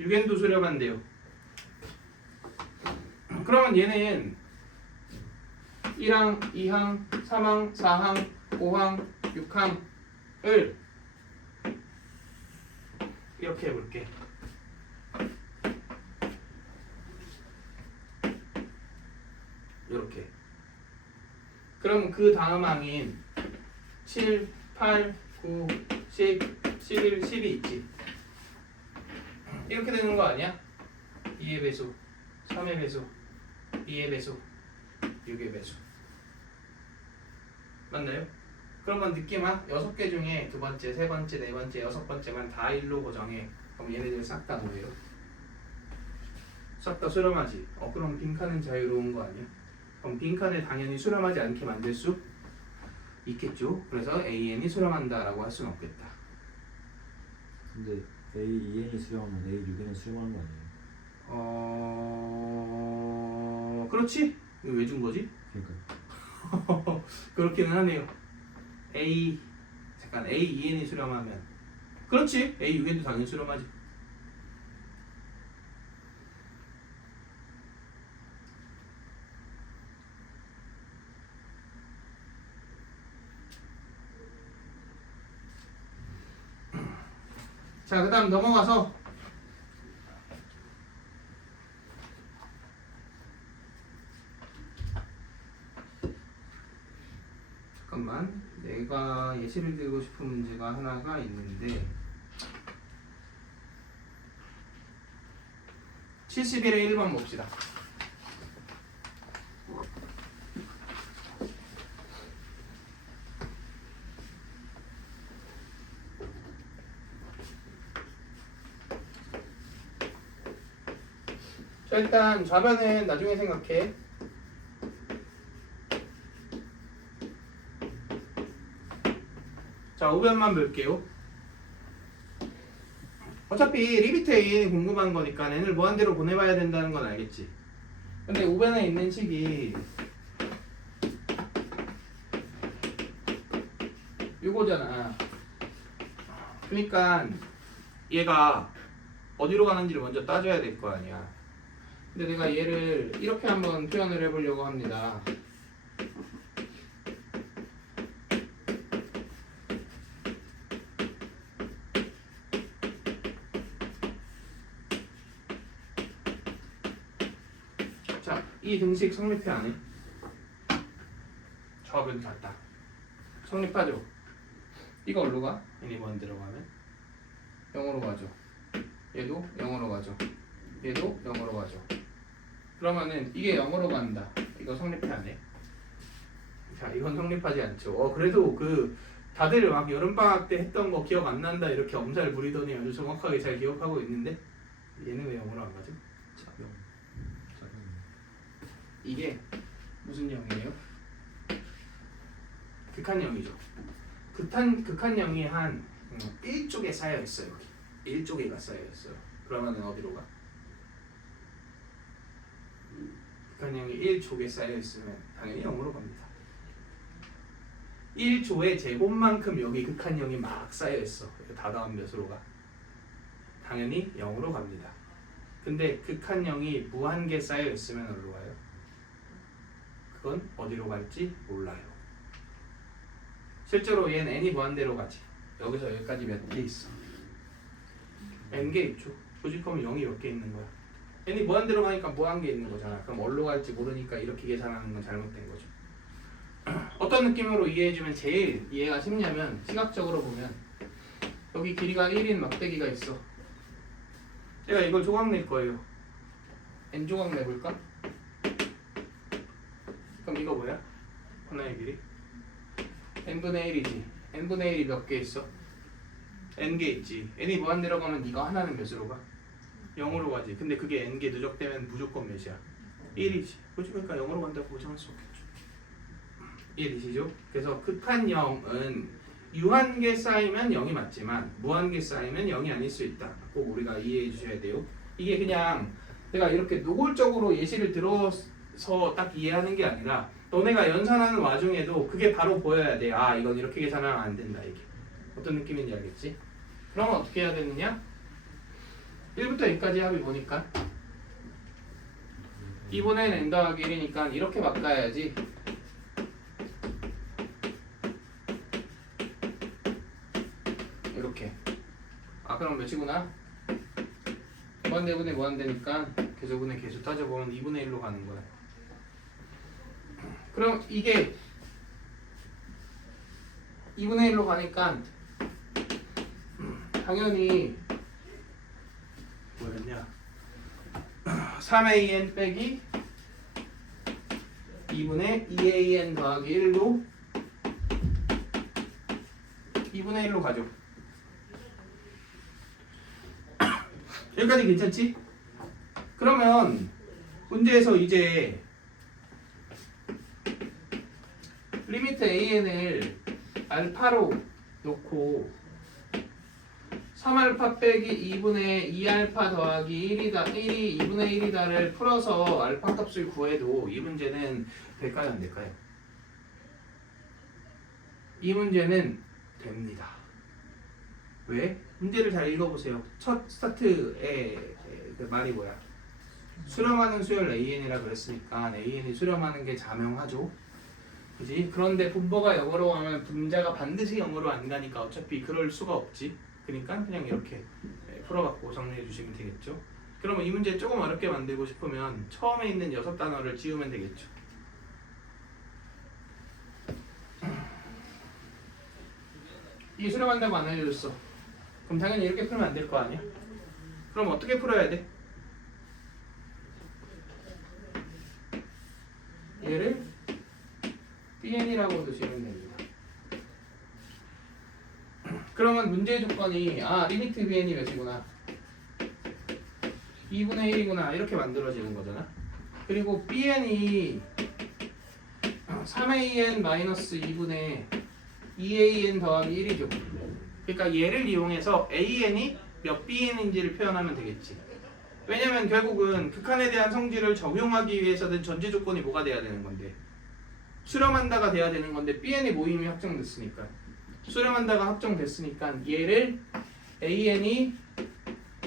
6N도 수렴한대요. 그러면 얘는 1항, 2항, 3항, 4항, 5항, 6항을 이렇게 해볼게. 이렇게. 그럼 그 다음 항인 7, 8, 9, 10, 11, 10이 있지. 이렇게 되는 거 아니야? 2의 배수, 3의 배수, 2의 배수, 6의 배수. 맞나요? 그러면 느낌아 6개 중에 두 번째, 세 번째, 네 번째, 여섯 번째만 다 1로 고정해. 그럼 얘네들 싹 다 뭐예요? 싹 다 수렴하지. 그럼 빈칸은 자유로운 거 아니야? 그럼 빈칸을 당연히 수렴하지 않게 만들 수 있겠죠. 그래서 AN이 수렴한다라고 할 수는 없겠다. 근데 A2N이 수렴하면 A6N이 수렴하는 거 아니에요? 그렇지? 이거 왜 준 거지? 그러니까 그렇기는 하네요. A2N이 수렴하면 그렇지. A6N도 당연히 수렴하지. 자, 그 다음 넘어가서 잠깐만, 내가 예시를 들고 싶은 문제가 하나가 있는데 71의 1번 봅시다. 자, 일단 좌변은 나중에 생각해. 자, 우변만 볼게요. 어차피 리미트 A는 궁금한 거니까 n을 무한대로 보내봐야 된다는 건 알겠지. 근데 우변에 있는 식이 요거잖아. 그러니까 얘가 어디로 가는지를 먼저 따져야 될 거 아니야. 근데 내가 얘를 이렇게 한번 표현을 해보려고 합니다. 자, 이 등식 성립해 안 해? 조합은 같다. 성립하죠? 이거 어디로 가? N1 들어가면 0으로 가죠. 얘도 0으로 가죠. 얘도 0으로 가죠. 그러면은 이게 0으로 간다. 이거 성립해 안 해? 자, 이건 성립하지 않죠. 그래도 그 다들 막 여름방학 때 했던 거 기억 안 난다 이렇게 엄살 부리더니 아주 정확하게 잘 기억하고 있는데 얘는 왜 0으로 안 가죠? 작용. 이게 무슨 0이에요? 극한 0이죠. 극한 0이 한 1쪽에 쌓여 있어요. 여기 1쪽에가 쌓여 있어요. 그러면은 어디로 가? 극한 0이 1쪽에 쌓여 있으면 당연히 0으로 갑니다. 1조의 제곱만큼 여기 극한 0이 막 쌓여 있어. 다다음 몇으로 가? 당연히 0으로 갑니다. 근데 극한 0이 무한개 쌓여 있으면 어디로 가요? 그건 어디로 갈지 몰라요. 실제로 얘는 n이 무한대로 가지. 여기서 여기까지 몇 개 있어? n개 있죠. 조직하면 0이 몇 개 있는 거야. n이 무한대로 가니까 무한개 있는 거잖아. 그럼 어디로 갈지 모르니까 이렇게 계산하는 건 잘못된 거죠. 어떤 느낌으로 이해해주면 제일 이해가 쉽냐면 시각적으로 보면 여기 길이가 1인 막대기가 있어. 제가 이걸 조각 낼 거예요. n 조각 내볼까? 그럼 이거 뭐야? 하나의 길이? n분의 1이지. n분의 1이 몇 개 있어? n개 있지. n이 무한대로 가면 이거 하나는 몇으로 가? 0으로 가지. 근데 그게 n개 누적되면 무조건 몇이야? 1이지. 그러니까 0으로 간다고 보장할 수 없겠죠. 이해되시죠? 그래서 극한 0은 유한개 쌓이면 0이 맞지만 무한개 쌓이면 0이 아닐 수 있다. 꼭 우리가 이해해 주셔야 돼요. 이게 그냥 내가 이렇게 노골적으로 예시를 들어서 딱 이해하는 게 아니라 너네가 연산하는 와중에도 그게 바로 보여야 돼. 아, 이건 이렇게 계산하면 안 된다. 이게 어떤 느낌인지 알겠지? 그러면 어떻게 해야 되느냐? 1부터 2까지 합이 보니까 2분의 n 더하기 1이니까 이렇게 바꿔야지. 이렇게. 아, 그럼 몇이구나? 무한대분의 무한대니까 계수분의 계수 따져보면 2분의 1로 가는 거야. 그럼 이게 2분의 1로 가니까 당연히 뭐였냐? 3an 빼기 2분의 2an 더하기 1로 2분의 1로 가죠. 여기까지 괜찮지? 그러면 문제에서 이제 리미트 an을 알파로 놓고 3알파 빼기 2분의 2알파 더하기 1이 2분의 1이다를 풀어서 알파 값을 구해도 이 문제는 될까요? 안 될까요? 이 문제는 됩니다. 왜? 문제를 잘 읽어보세요. 첫 스타트의 그 말이 뭐야? 수렴하는 수열 AN이라 그랬으니까 AN이 수렴하는 게 자명하죠. 그지? 그런데 분모가 0으로 가면 분자가 반드시 0으로 안 가니까 어차피 그럴 수가 없지. 그러니까 그냥 이렇게 풀어갖고 정리해 주시면 되겠죠. 그러면 이 문제 조금 어렵게 만들고 싶으면 처음에 있는 6단어를 지우면 되겠죠. 이게 수렴한다고 안 알려줬어. 그럼 당연히 이렇게 풀면 안 될 거 아니야? 그럼 어떻게 풀어야 돼? 얘를 bn이라고 두시면 됩니다. 그러면 문제의 조건이 리미트 bn이 몇이구나 2분의 1이구나 이렇게 만들어지는 거잖아. 그리고 bn이 3an 마이너스 2분의 2an 더하기 1이죠. 그러니까 얘를 이용해서 an이 몇 bn인지를 표현하면 되겠지. 왜냐면 결국은 극한에 대한 성질을 적용하기 위해서는 전제 조건이 뭐가 돼야 되는 건데 수렴한다가 돼야 되는 건데 bn이 모임이 확정됐으니까 수렴한다가 확정됐으니까 얘를 AN이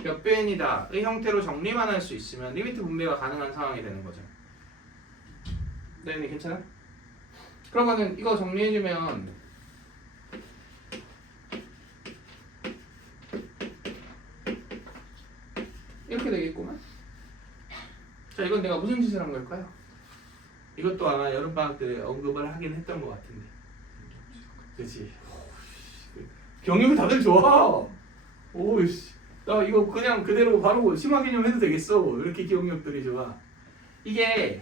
몇 배 n이다의 형태로 정리만 할 수 있으면 리미트 분배가 가능한 상황이 되는 거죠. 네, 괜찮아? 그러면은 이거 정리해주면 이렇게 되겠구만. 자, 이건 내가 무슨 짓을 한 걸까요? 이것도 아마 여름방학 때 언급을 하긴 했던 것 같은데. 그치? 경영이 다들 좋아. 오이씨, 나 이거 그냥 그대로 바로 심화 개념 해도 되겠어. 이렇게 기억력들이 좋아. 이게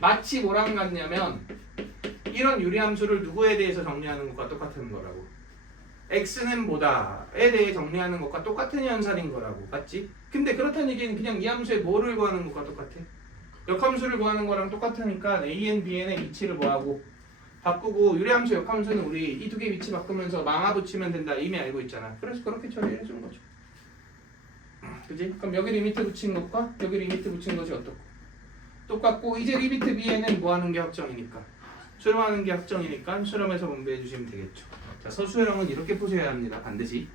마치 뭐랑 같냐면 이런 유리함수를 누구에 대해서 정리하는 것과 똑같은 거라고. x는 뭐다에 대해 정리하는 것과 똑같은 현상인 거라고. 맞지? 근데 그렇다는 얘기는 그냥 이 함수의 뭐를 구하는 것과 똑같아. 역함수를 구하는 거랑 똑같으니까 an, bn의 위치를 뭐하고 바꾸고 유리함수, 역함수는 우리 이 두 개 위치 바꾸면서 망아 붙이면 된다 이미 알고 있잖아. 그래서 그렇게 처리해 주는 거죠. 그지? 그럼 여기 리미트 붙인 것과 여기 리미트 붙인 것이 어떻고? 똑같고 이제 리미트 bn은 뭐 하는 게 확정이니까 수렴하는 게 확정이니까 수렴해서 분배해 주시면 되겠죠. 자, 서수형은 이렇게 푸셔야 합니다. 반드시.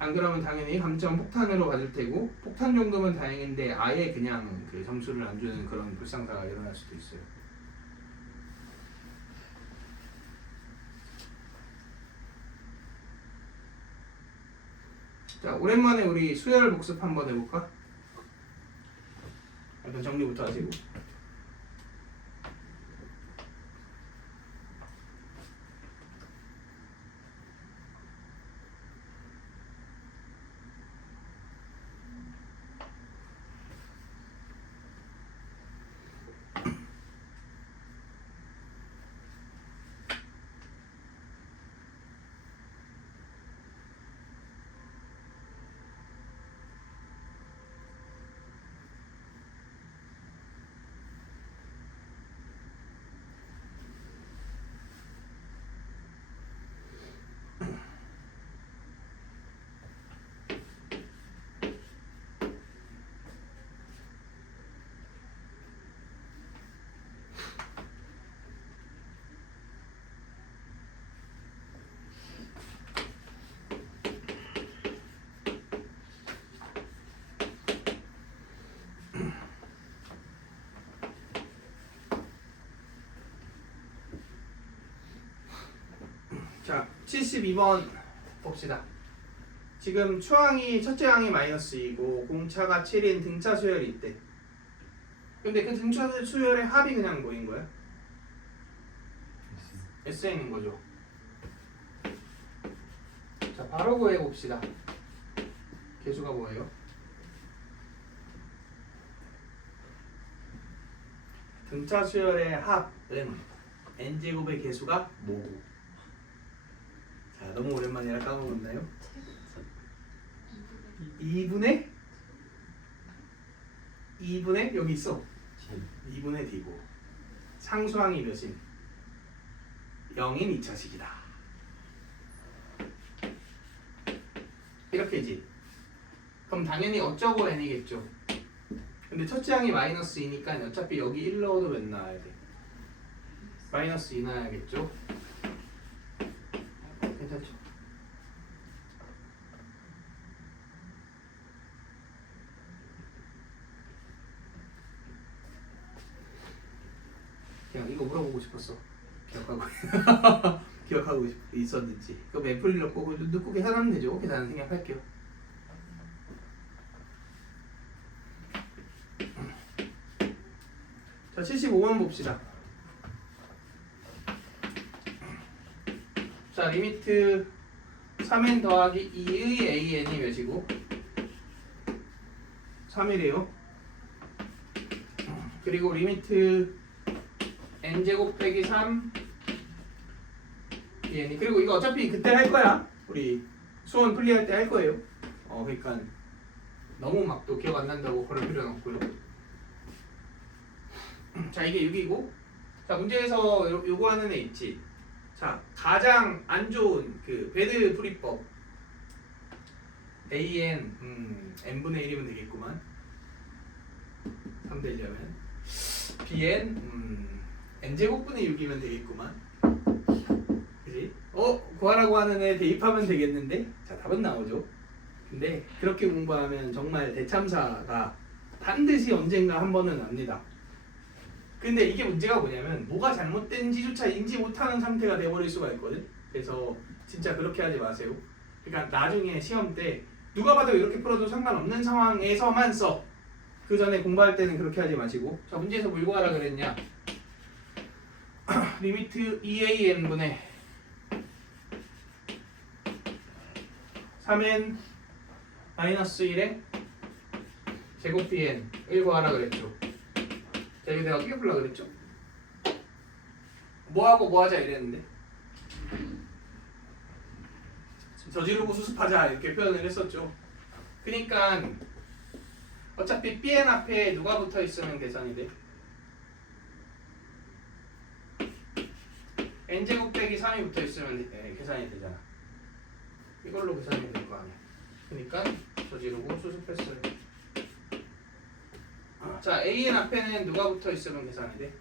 안 그러면 당연히 감점 폭탄으로 받을 테고 폭탄 정도면 다행인데 아예 그냥 그 점수를 안 주는 그런 불상사가 일어날 수도 있어요. 자, 오랜만에 우리 수열 복습 한번 해볼까? 일단 정리부터 하시고. 자, 72번 봅시다. 지금 추항이 첫째 항이 -2고 공차가 7인 등차 수열이 있대. 근데 그 등차 수열의 합이 그냥 뭐인 거야? SN인 거죠. 자, 바로 구해 봅시다. 개수가 뭐예요? 등차 수열의 합은 n제곱의 개수가 뭐고? 자, 너무 오랜만이라 까먹었나요? 2분의 여기 있어. 2분의 d고 상수항이 몇인? 0인 2차식이다. 이렇게지. 그럼 당연히 어쩌고 n이겠죠. 근데 첫째 항이 -2니까 어차피 여기 1 넣어도 몇 나와야 돼? -2 나와야겠죠. 괜찮죠? 그냥 이거 물어보고 싶었어. 기억하고 있었는지. 그럼 애플리로 보고 늦고 계산하면 되죠. 계산은 생략할게요. 자, 75번 봅시다. 자, 리미트 3n 더하기 2의 an이 몇이고 3이래요. 그리고 리미트 n제곱 빼기 3 an이, 그리고 이거 어차피 그때 할 거야. 우리 수원 풀이할 때 할 거예요. 그러니까 너무 막 또 기억 안 난다고 그럴 필요는 없고요. 자, 이게 6이고, 자, 문제에서 요구하는 애 있지. 자, 가장 안 좋은 그 배드 풀이법 an n분의 1이면 되겠구만. 3 되려면 bn n제곱분의 6이면 되겠구만. 그지? 구하라고 하는 애 대입하면 되겠는데? 자, 답은 나오죠. 근데 그렇게 공부하면 정말 대참사가 반드시 언젠가 한 번은 납니다. 근데 이게 문제가 뭐냐면 뭐가 잘못된지조차 인지 못하는 상태가 돼버릴 수가 있거든. 그래서 진짜 그렇게 하지 마세요. 그러니까 나중에 시험 때 누가 봐도 이렇게 풀어도 상관없는 상황에서만 써. 그 전에 공부할 때는 그렇게 하지 마시고. 자, 문제에서 뭘 구하라 그랬냐? 리미트 2an분의 3n 마이너스 1에 제곱 bn 1 구하라 그랬죠. 자, 이거 내가 어떻게 풀라 그랬죠? 뭐하고 뭐하자 이랬는데 저지르고 수습하자 이렇게 표현을 했었죠. 그러니까 어차피 bn 앞에 누가 붙어 있으면 계산이 돼? n제곱 빼기 3이 붙어 있으면 계산이 되잖아. 이걸로 계산이 될 거 아니야. 그러니까 저지르고 수습했어요. 자, an 앞에는 누가 붙어 있으면 계산이 돼?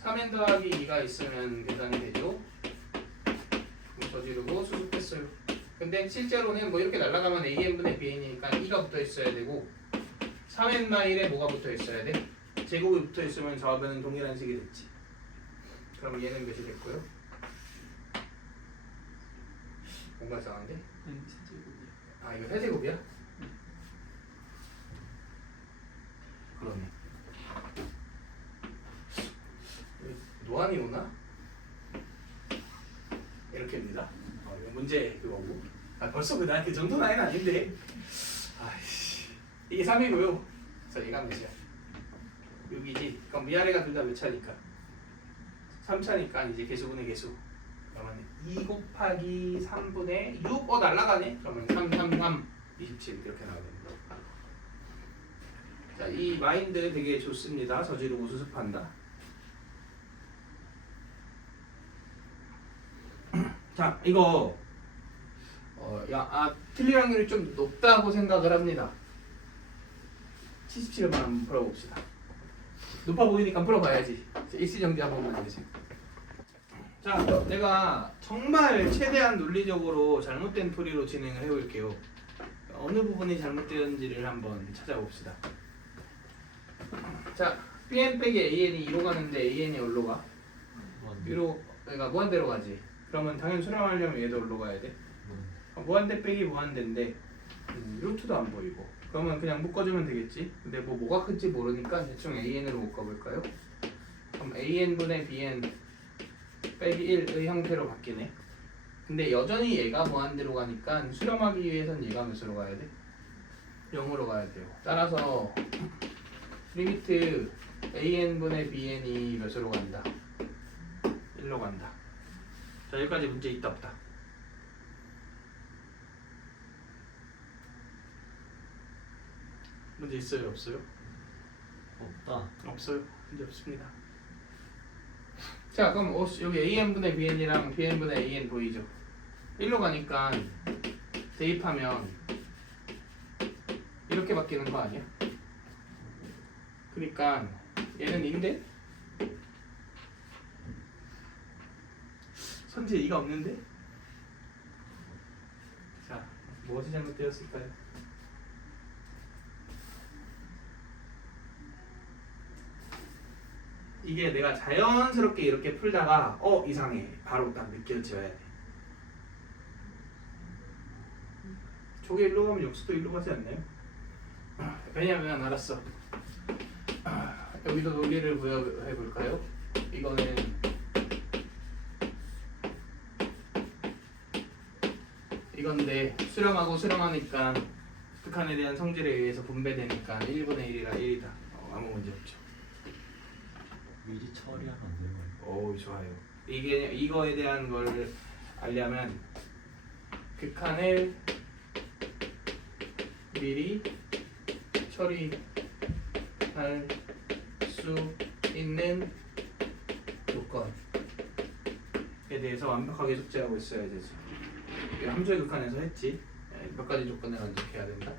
3n 더하기 2가 있으면 계산이 되죠. 저지르고 수습했어요. 근데 실제로는 뭐 이렇게 날아가면 an분의 bn이니까 2가 붙어 있어야 되고 3n 마일에 뭐가 붙어 있어야 돼? 제곱이 붙어 있으면 저하변은 동일한 식이 됐지. 그럼 얘는 몇이 됐고요? 뭔가 이상한데? 아, 이거 세제곱이야? 그러네. 노안이 오나? 이렇게입니다. 이거 문제 그거고. 벌써 그 정도 나이는 아닌데. 아이씨. 이게 3이고요. 그래서 얘가 몇이야? 6이지. 그럼 위아래가 둘 다 몇 차니까? 3차니까 이제 개수분의 개수. 그러면 2 곱하기 3분의 6. 날라가네. 그러면 3, 3, 3, 27 이렇게 나오게 됩니다. 자, 이 마인드 되게 좋습니다. 저지르고 수습한다. 자, 이거 틀릴 확률이 좀 높다고 생각을 합니다. 77만 한번 풀어봅시다. 높아 보이니까 풀어봐야지. 일시정지 한 번만 해주세요. 자, 내가 정말 최대한 논리적으로 잘못된 풀이로 진행을 해볼게요. 어느 부분이 잘못되었는지를 한번 찾아봅시다. 자, bn 빼기 an이 2로 가는데 an이 어디로 가? 위로, 그러니까 무한대로 가지. 그러면 당연히 수렴하려면 얘도 어디로 가야 돼? 무한대 빼기 무한대인데 루트도 안 보이고 그러면 그냥 묶어주면 되겠지. 근데 뭐가 클지 모르니까 대충 an으로 묶어볼까요? 그럼 an분의 bn 빼기 1의 형태로 바뀌네. 근데 여전히 얘가 무한대로 가니까 수렴하기 위해선 얘가 몇으로 가야 돼? 0으로 가야 돼요. 따라서 리미트 an분의 bn이 몇으로 간다? 1로 간다. 자, 여기까지 문제 있다 없다? 문제 있어요 없어요? 없다. 없어요. 문제 없습니다. 자, 그럼 여기 an분의 bn이랑 bn분의 an 보이죠? 1로 가니까 대입하면 이렇게 바뀌는 거 아니야? 그러니까 얘는 2인데? 선지에 2가 없는데? 자, 무엇이 잘못되었을까요? 이게 내가 자연스럽게 이렇게 풀다가 이상해. 바로 딱 느껴져야 돼. 저게 일로 가면 역수도 일로 가지 않나요? 왜냐면 알았어. 여기도 논리를 부여해 볼까요? 이거는 이건데 수렴하고 수렴하니까 극한에 대한 성질에 의해서 분배되니까 1분의 1이라 1이다. 아무 문제 없죠. 미리 처리하면 안 되는 거예요? 오, 좋아요. 이거에 대한 걸 알려면 극한을 미리 처리할 수 있는 조건에 대해서 완벽하게 숙지하고 있어야 되지. 함수의 극한에서 했지. 몇 가지 조건을 만족해야 된다.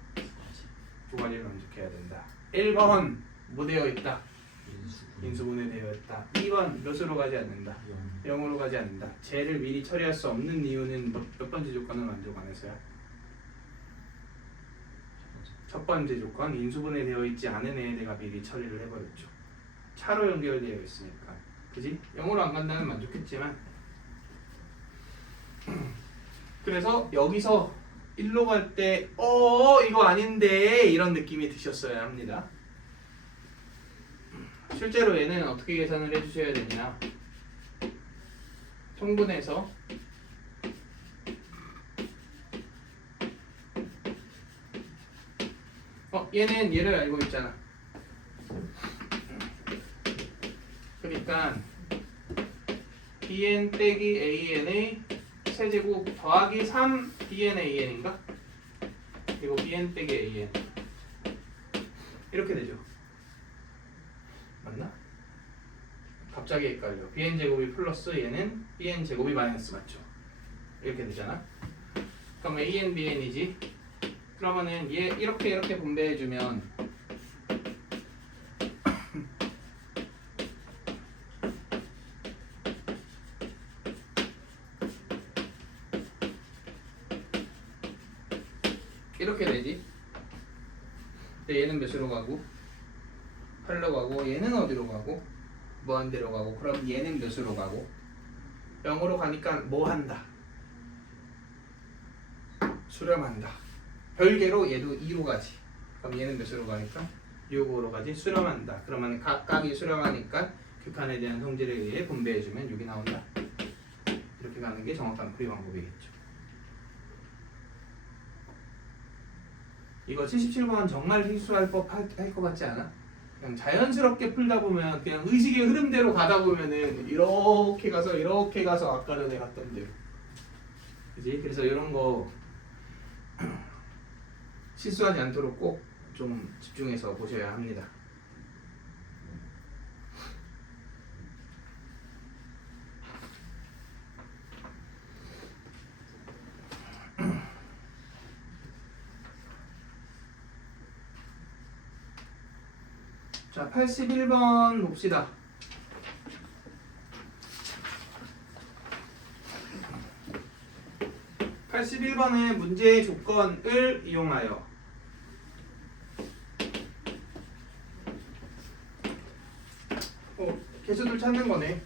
두 가지를 만족해야 된다. 1번 뭐 되어 있다? 인수분해 되어 있다. 2번 몇으로 가지 않는다. 0으로 가지 않는다. 쟤를 미리 처리할 수 없는 이유는 몇 번째 조건을 만족 안 해서야? 첫 번째 조건, 인수분해 되어 있지 않은 애에 내가 미리 처리를 해버렸죠. 차로 연결되어 있으니까. 그지? 0으로 안 간다면 만족했지만 그래서 여기서 1로 갈 때 이거 아닌데 이런 느낌이 드셨어야 합니다. 실제로 얘는 어떻게 계산을 해주셔야 되냐, 통분해서 얘는 얘를 알고 있잖아. 그러니까 bn 빼기 an의 세제곱 더하기 3 bn an인가? 그리고 bn 빼기 an 이렇게 되죠. 맞나? 갑자기 헷갈려. bn 제곱이 플러스 얘는 bn 제곱이 마이너스 맞죠? 이렇게 되잖아. 그럼 an bn이지. 그러면은 얘 이렇게 분배해주면 이렇게 되지. 근데 얘는 몇으로 가고 8로 가고 얘는 어디로 가고 뭐한 데로 가고, 그럼 얘는 몇으로 가고 0으로 가니까 뭐 한다? 수렴한다. 별개로 얘도 2로 가지. 그럼 얘는 몇으로 가니까 6, 5로 가지. 수렴한다. 그러면 각각이 수렴하니까 극한에 대한 성질에 의해 분배해주면 6이 나온다. 이렇게 가는 게 정확한 풀이 방법이겠죠. 이거 77번 정말 필수할 법 할 것 같지 않아? 그냥 자연스럽게 풀다 보면 그냥 의식의 흐름대로 가다 보면은 이렇게 가서 아까 전에 갔던 대로. 그지? 그래서 이런 거 실수하지 않도록 꼭 좀 집중해서 보셔야 합니다. 자, 81번 봅시다. (81번의) 문제의 조건을 이용하여 개수들 찾는 거네.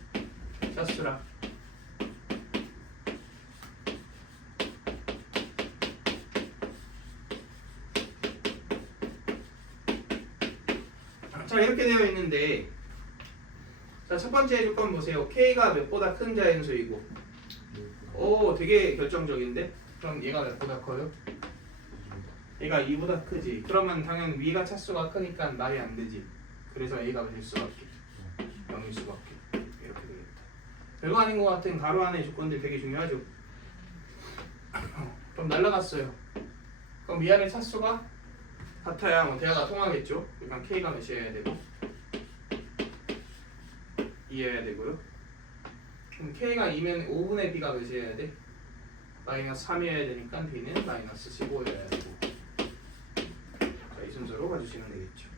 자수라. 자, 이렇게 되어 있는데, 자, 첫 번째 조건 보세요. K가 몇보다 큰 자연수이고, 되게 결정적인데? 그럼 얘가 몇보다 커요? 얘가 2보다 크지. 그러면 당연히 위가 차수가 크니까 말이 안 되지. 그래서 A가 될 수밖에, 0일 수밖에. 이렇게 되겠다. 별거 아닌 것 같은 가로 안의 조건들 되게 중요하죠. 그럼 날라갔어요. 그럼 위 안의 차수가 같아야 뭐 대화가 통하겠죠. 그러니까 K가 몇이어야 되고 2여야 되고요. 그럼 K가 2면 5분의 B가 몇이어야 돼? 마이너스 3이어야 되니까 B는 마이너스 15여야 되고. 자, 이 순서로 봐주시면 되겠죠.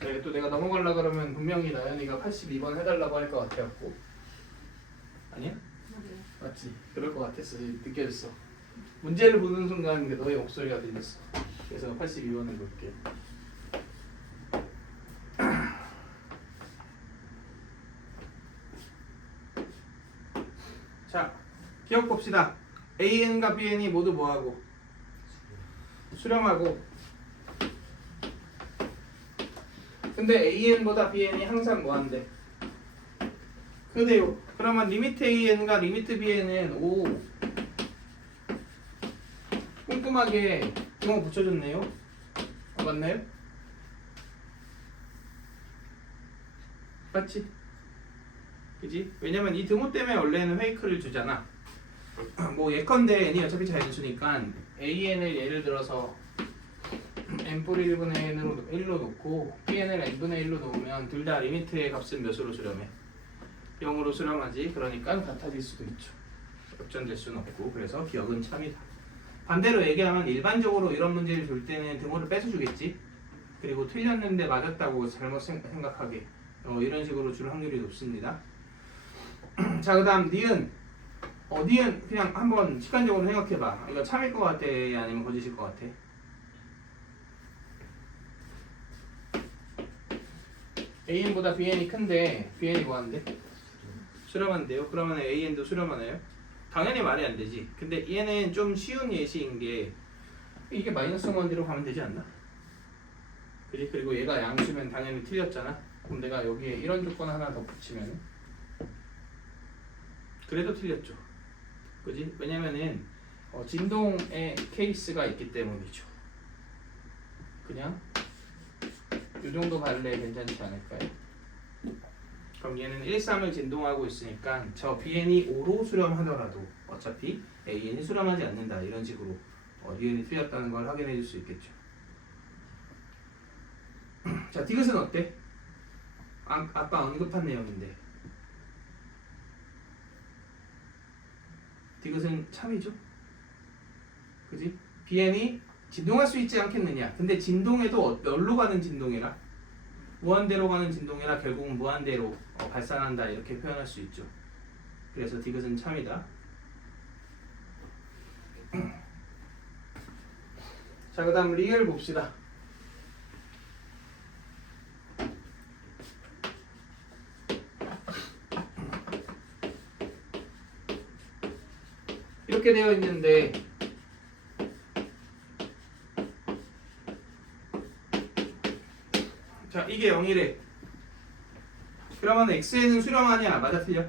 네, 또 내가 넘어가려 그러면 분명히 나연이가 82번 해달라고 할 것 같아갖고. 아니야? 맞지? 그럴 것 같았어. 느껴졌어. 문제를 보는 순간 너의 목소리가 들렸어. 그래서 82번을 볼게. 자, 기억 봅시다. AN과 BN이 모두 뭐하고? 수렴하고. 근데 AN보다 BN이 항상 뭐한데? 그대요. 그러면 리미트 AN과 리미트 BN은 꼼꼼하게 이거 붙여줬네요. 맞나요? 맞지? 그지? 왜냐면 이 등호 때문에 원래는 페이크를 주잖아. 뭐 예컨대 n이 어차피 자연수니까 AN을 예를 들어서 n뿔 1분의 n으로 1로 놓고 bn을 n분의 1로 놓으면 둘 다 리미트의 값은 몇으로 수렴해? 0으로 수렴하지. 그러니까 같아질 수도 있죠. 역전될 수는 없고 그래서 기억은 참이다. 반대로 얘기하면 일반적으로 이런 문제를 줄 때는 등호를 뺏어주겠지. 그리고 틀렸는데 맞았다고 잘못 생각하게 이런 식으로 줄 확률이 높습니다. 자, 그 다음 니은. 니은 그냥 한번 시간적으로 생각해봐. 이거 참일 것 같아 아니면 거짓일 것 같아? AN보다 BN이 큰데 BN이 뭐한데? 수렴한대요. 그러면 AN도 수렴하나요? 당연히 말이 안 되지. 근데 얘는 좀 쉬운 예시인 게 이게 마이너스 원대로 가면 되지 않나? 그지? 그리고 얘가 양수면 당연히 틀렸잖아. 그럼 내가 여기에 이런 조건 하나 더 붙이면 그래도 틀렸죠. 그지? 왜냐면은 진동의 케이스가 있기 때문이죠. 그냥 이 정도 발레 괜찮지 않을까요? 그럼 얘는 1, 3을 진동하고 있으니까 저 BN이 5로 수렴하더라도 어차피 AN이 수렴하지 않는다. 이런 식으로 니은이 틀렸다는 걸 확인해 줄 수 있겠죠. 자, 디귿은 어때? 아까 언급한 내용인데 디귿은 참이죠? 그지? BN이 진동할 수 있지 않겠느냐. 근데 진동에도 뭘로 가는 진동이라? 무한대로 가는 진동이라 결국은 무한대로 발산한다 이렇게 표현할 수 있죠. 그래서 디귿은 참이다. 자, 그 다음 리을 봅시다. 이렇게 되어 있는데 자, 이게 0이래. 그러면 x에는 수렴하냐? 맞아, 틀려?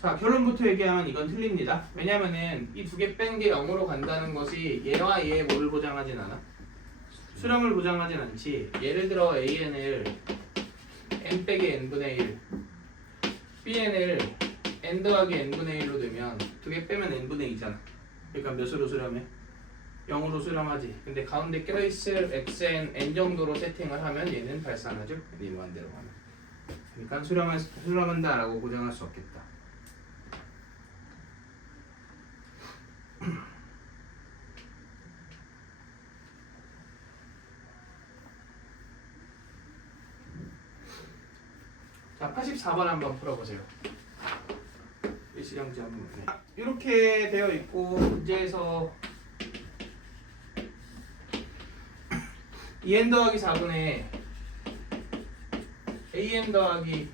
자, 결론부터 얘기하면 이건 틀립니다. 왜냐면은 이 두 개 뺀 게 0으로 간다는 것이 얘와 얘의 뭐를 보장하진 않아? 수렴을 보장하진 않지. 예를 들어 AN을 n 빼기 n분의 1 BN을 n 더하기 n분의 1로 되면 두 개 빼면 n분의 2잖아. 그러니까 몇으로 수렴해? 0으로 수렴하지. 근데 가운데 껴있을 xn n 정도로 세팅을 하면 얘는 발산하죠. 네 무한대로 가면. 그러니까 수렴한다 라고 보장할 수 없겠다. 자, 84번 한번 풀어보세요. 일시정지 한번. 네. 이렇게 되어 있고 문제에서 2n 더하기 4분의 an 더하기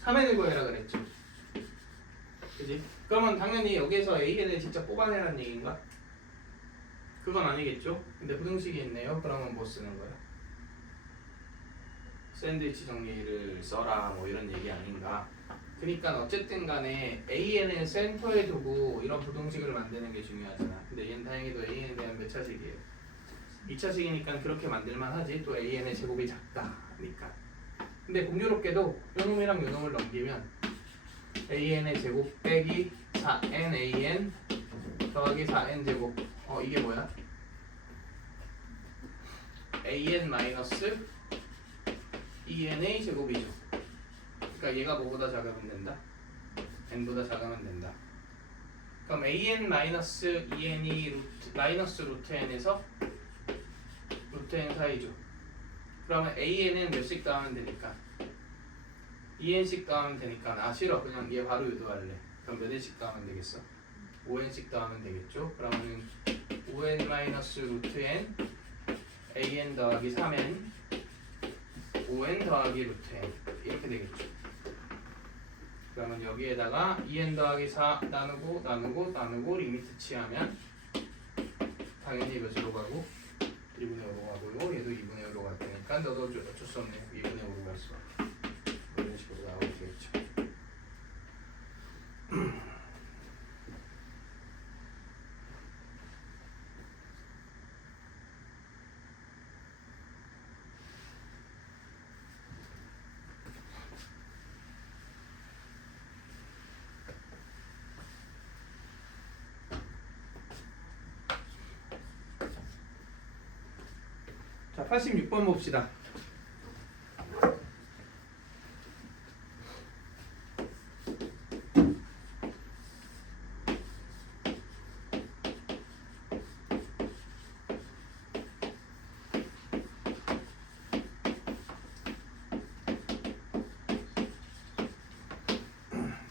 3n을 구해라 그랬죠. 그지? 그러면 당연히 여기서 an을 직접 뽑아내라는 얘기인가? 그건 아니겠죠? 근데 부등식이 있네요. 그러면 뭐 쓰는 거야? 샌드위치 정리를 써라 뭐 이런 얘기 아닌가? 그러니까 어쨌든 간에 an을 센터에 두고 이런 부등식을 만드는 게 중요하잖아. 근데 얘는 다행히도 an에 대한 몇 차식이에요? 2차식이니까 그렇게 만들만 하지. 또 an의 제곱이 작다니까. 근데 공교롭게도 요 놈이랑 요 놈을 넘기면 an의 제곱 빼기 4nan 더하기 4n 제곱. 이게 뭐야? an 마이너스 2n의 제곱이죠. 그러니까 얘가 뭐보다 작으면 된다? n보다 작으면 된다. 그럼 an 마이너스 2n이 마이너스 루트 n에서 루트 n 사이죠. 그러면 an은 몇씩 더하면 되니까 2n씩 더하면 되니까 싫어. 그냥 얘 바로 유도할래. 그럼 몇 n씩 더하면 되겠어? 5n씩 더하면 되겠죠. 그러면 5n 마이너스 루트 n an 더하기 3n 5n 더하기 루트 n 이렇게 되겠죠. 그러면 여기에다가 2n 더하기 4 나누고 리미트 취하면 당연히 몇으로 가고 1분의 5로 가고요. 얘도 2분의 5로 갈 테니까 너도 어쩔 수 없네요. 2분의 5로 갈 수밖에. 이런 식으로 나오게 되겠죠. 자, 86번 봅시다.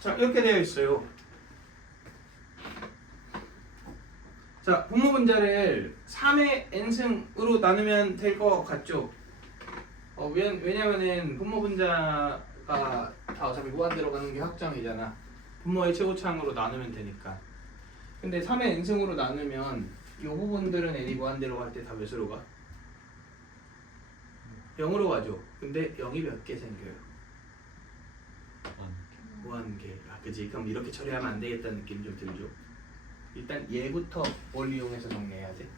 자, 이렇게 되어 있어요. 자, 분모 분자를 3의 n승으로 나누면 될 것 같죠? 왜냐면은 분모 분자가 다 어차피 무한대로 가는 게 확정이잖아. 분모의 최고차항으로 나누면 되니까. 근데 3의 n승으로 나누면 이 부분들은 n이 무한대로 갈 때 다 몇으로 가? 0으로 가죠. 근데 0이 몇 개 생겨요? 무한개. 아, 그지? 그럼 이렇게 처리하면 안 되겠다는 느낌 좀 들죠? 일단 얘부터 뭘 이용해서 정리해야 돼?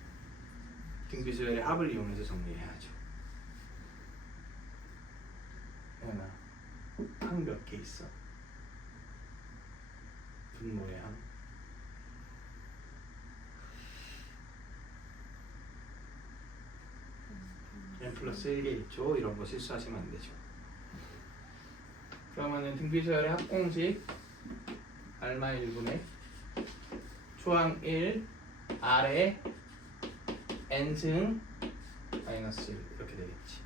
등비수열의 합을 이용해서 정리해야죠. 하나, 항 몇 개 있어? 분모의 항. n 플러스 1개 있죠? 이런 거 실수하시면 안 되죠. 그러면은 등비수열의 합공식 R-1분의 초항 1 아래 n승 마이너스 1 이렇게 되겠지.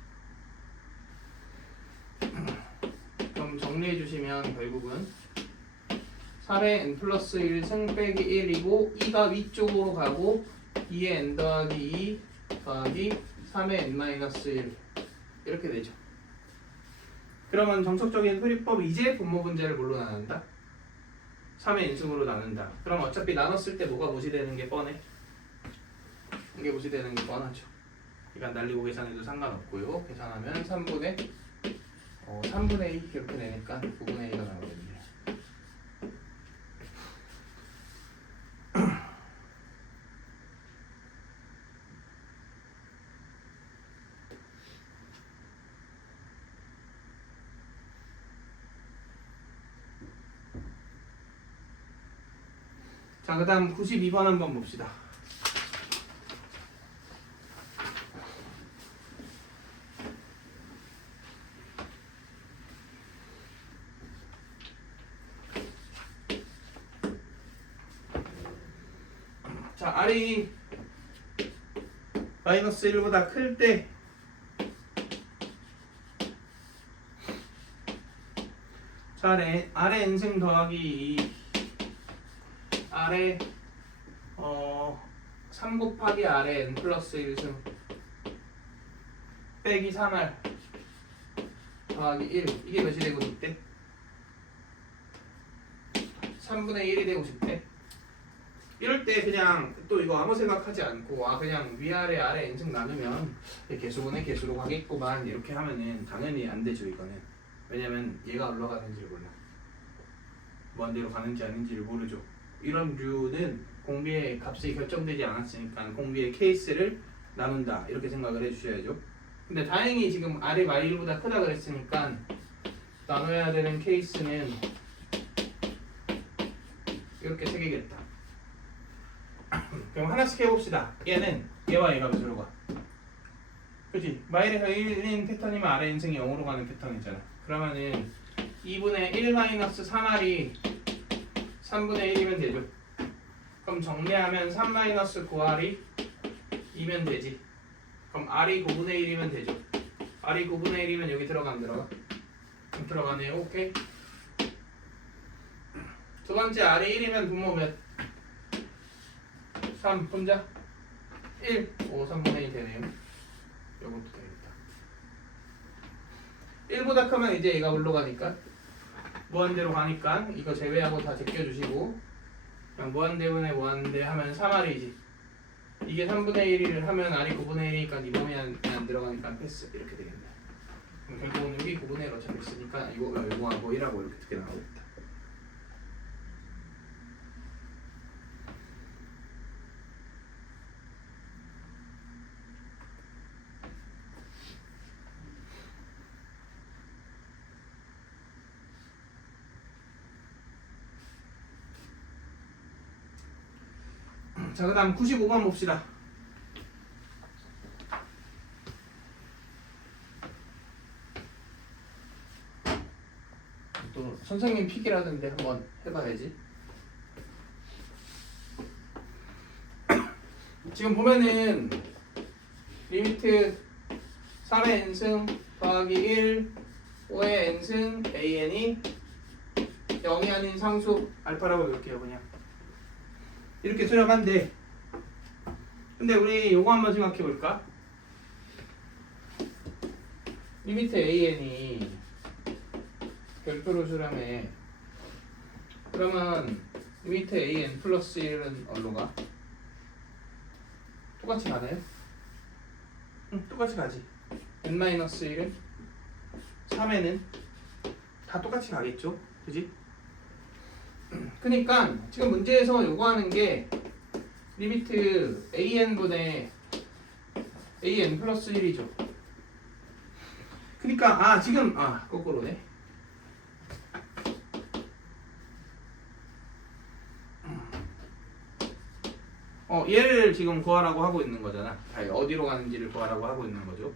그럼 정리해 주시면 결국은 3의 n 플러스 1승 빼기 1이고 2가 위쪽으로 가고 2의 n 더하기 2 더하기 3의 n 마이너스 1 이렇게 되죠. 그러면 정석적인 소리법 이제 분모 분자를 뭘로 나눈다? 3의 n승으로 나눈다. 그럼 어차피 나눴을 때 뭐가 무시되는 게 뻔해? 이게 무시되는 게 뻔하죠. 그러니까 날리고 계산해도 상관없고요. 계산하면 3분의 2 이렇게 되니까 9분의 2가 나오겠네요. 자, 그 다음 92번 한번 봅시다. 자, R이 마이너스 1보다 클 때 자, 아래 n승 더하기 2 아래 3 곱하기 아래 n 플러스 1승 빼기 3r 더하기 1 이게 몇이 되고 싶대? 3분의 1이 되고 싶대. 이럴 때 그냥 또 이거 아무 생각하지 않고 그냥 위아래 아래 n승 나누면 개수분의 개수로 가겠구만 이렇게 하면은 당연히 안 되죠. 이거는 왜냐면 얘가 올라가는지를 몰라. 무한대로 가는지 아닌지를 모르죠. 이런 류는 공비의 값이 결정되지 않았으니까 공비의 케이스를 나눈다 이렇게 생각을 해주셔야죠. 근데 다행히 지금 R이 마일보다 크다 그랬으니까 나눠야 되는 케이스는 이렇게 세 개겠다. 그럼 하나씩 해봅시다. 얘와 얘가 몇으로 가? 그치? 마일에서 1인 패턴이면 아래 인승이 0으로 가는 패턴이잖아. 그러면은 2분의 1 마이너스 3R이 3분의 1이면 되죠. 그럼 정리하면 3 마이너스 9R이 2면 되지. 그럼 R이 9분의 1이면 되죠. R이 9분의 1이면 여기 들어가 안 들어가? 들어가네요. 오케이. 두 번째 R이 1이면 분모 몇? 3 혼자? 1 3분의 1 되네요. 요것도 되겠다. 1보다 크면 이제 얘가 올라가니까 무한대로 가니까 이거 제외하고 다 제껴주시고 그냥 무한대분의 무한대 하면 3R이지. 이게 3분의 1을 하면 R이 9분의 1이니까 이 범위 안 들어가니까 패스 이렇게 되겠네. 그럼 결국은 여기 9분의 1 어차피 있으니까 이거하고 1하고 이렇게 두 개 나오겠다. 자, 그 다음 95번 봅시다. 또 선생님 픽이라던데 한번 해봐야지. 지금 보면은 리미트 3의 n승 더하기 1 5의 n승 an이 0이 아닌 상수 알파라고 놓을게요. 그냥 이렇게 수렴한데, 근데 우리 요거 한번 생각해 볼까? 리미트 an이 별표로 수렴해. 그러면 리미트 an 플러스 1은 어디로 가? 똑같이 가나요? 응, 똑같이 가지. n-1은 3에는 다 똑같이 가겠죠? 그지? 그니까 지금 문제에서 요구하는 게 리미트 an분의 an 플러스 1이죠. 그니까 지금 거꾸로네. 얘를 지금 구하라고 하고 있는 거잖아. 어디로 가는지를 구하라고 하고 있는 거죠.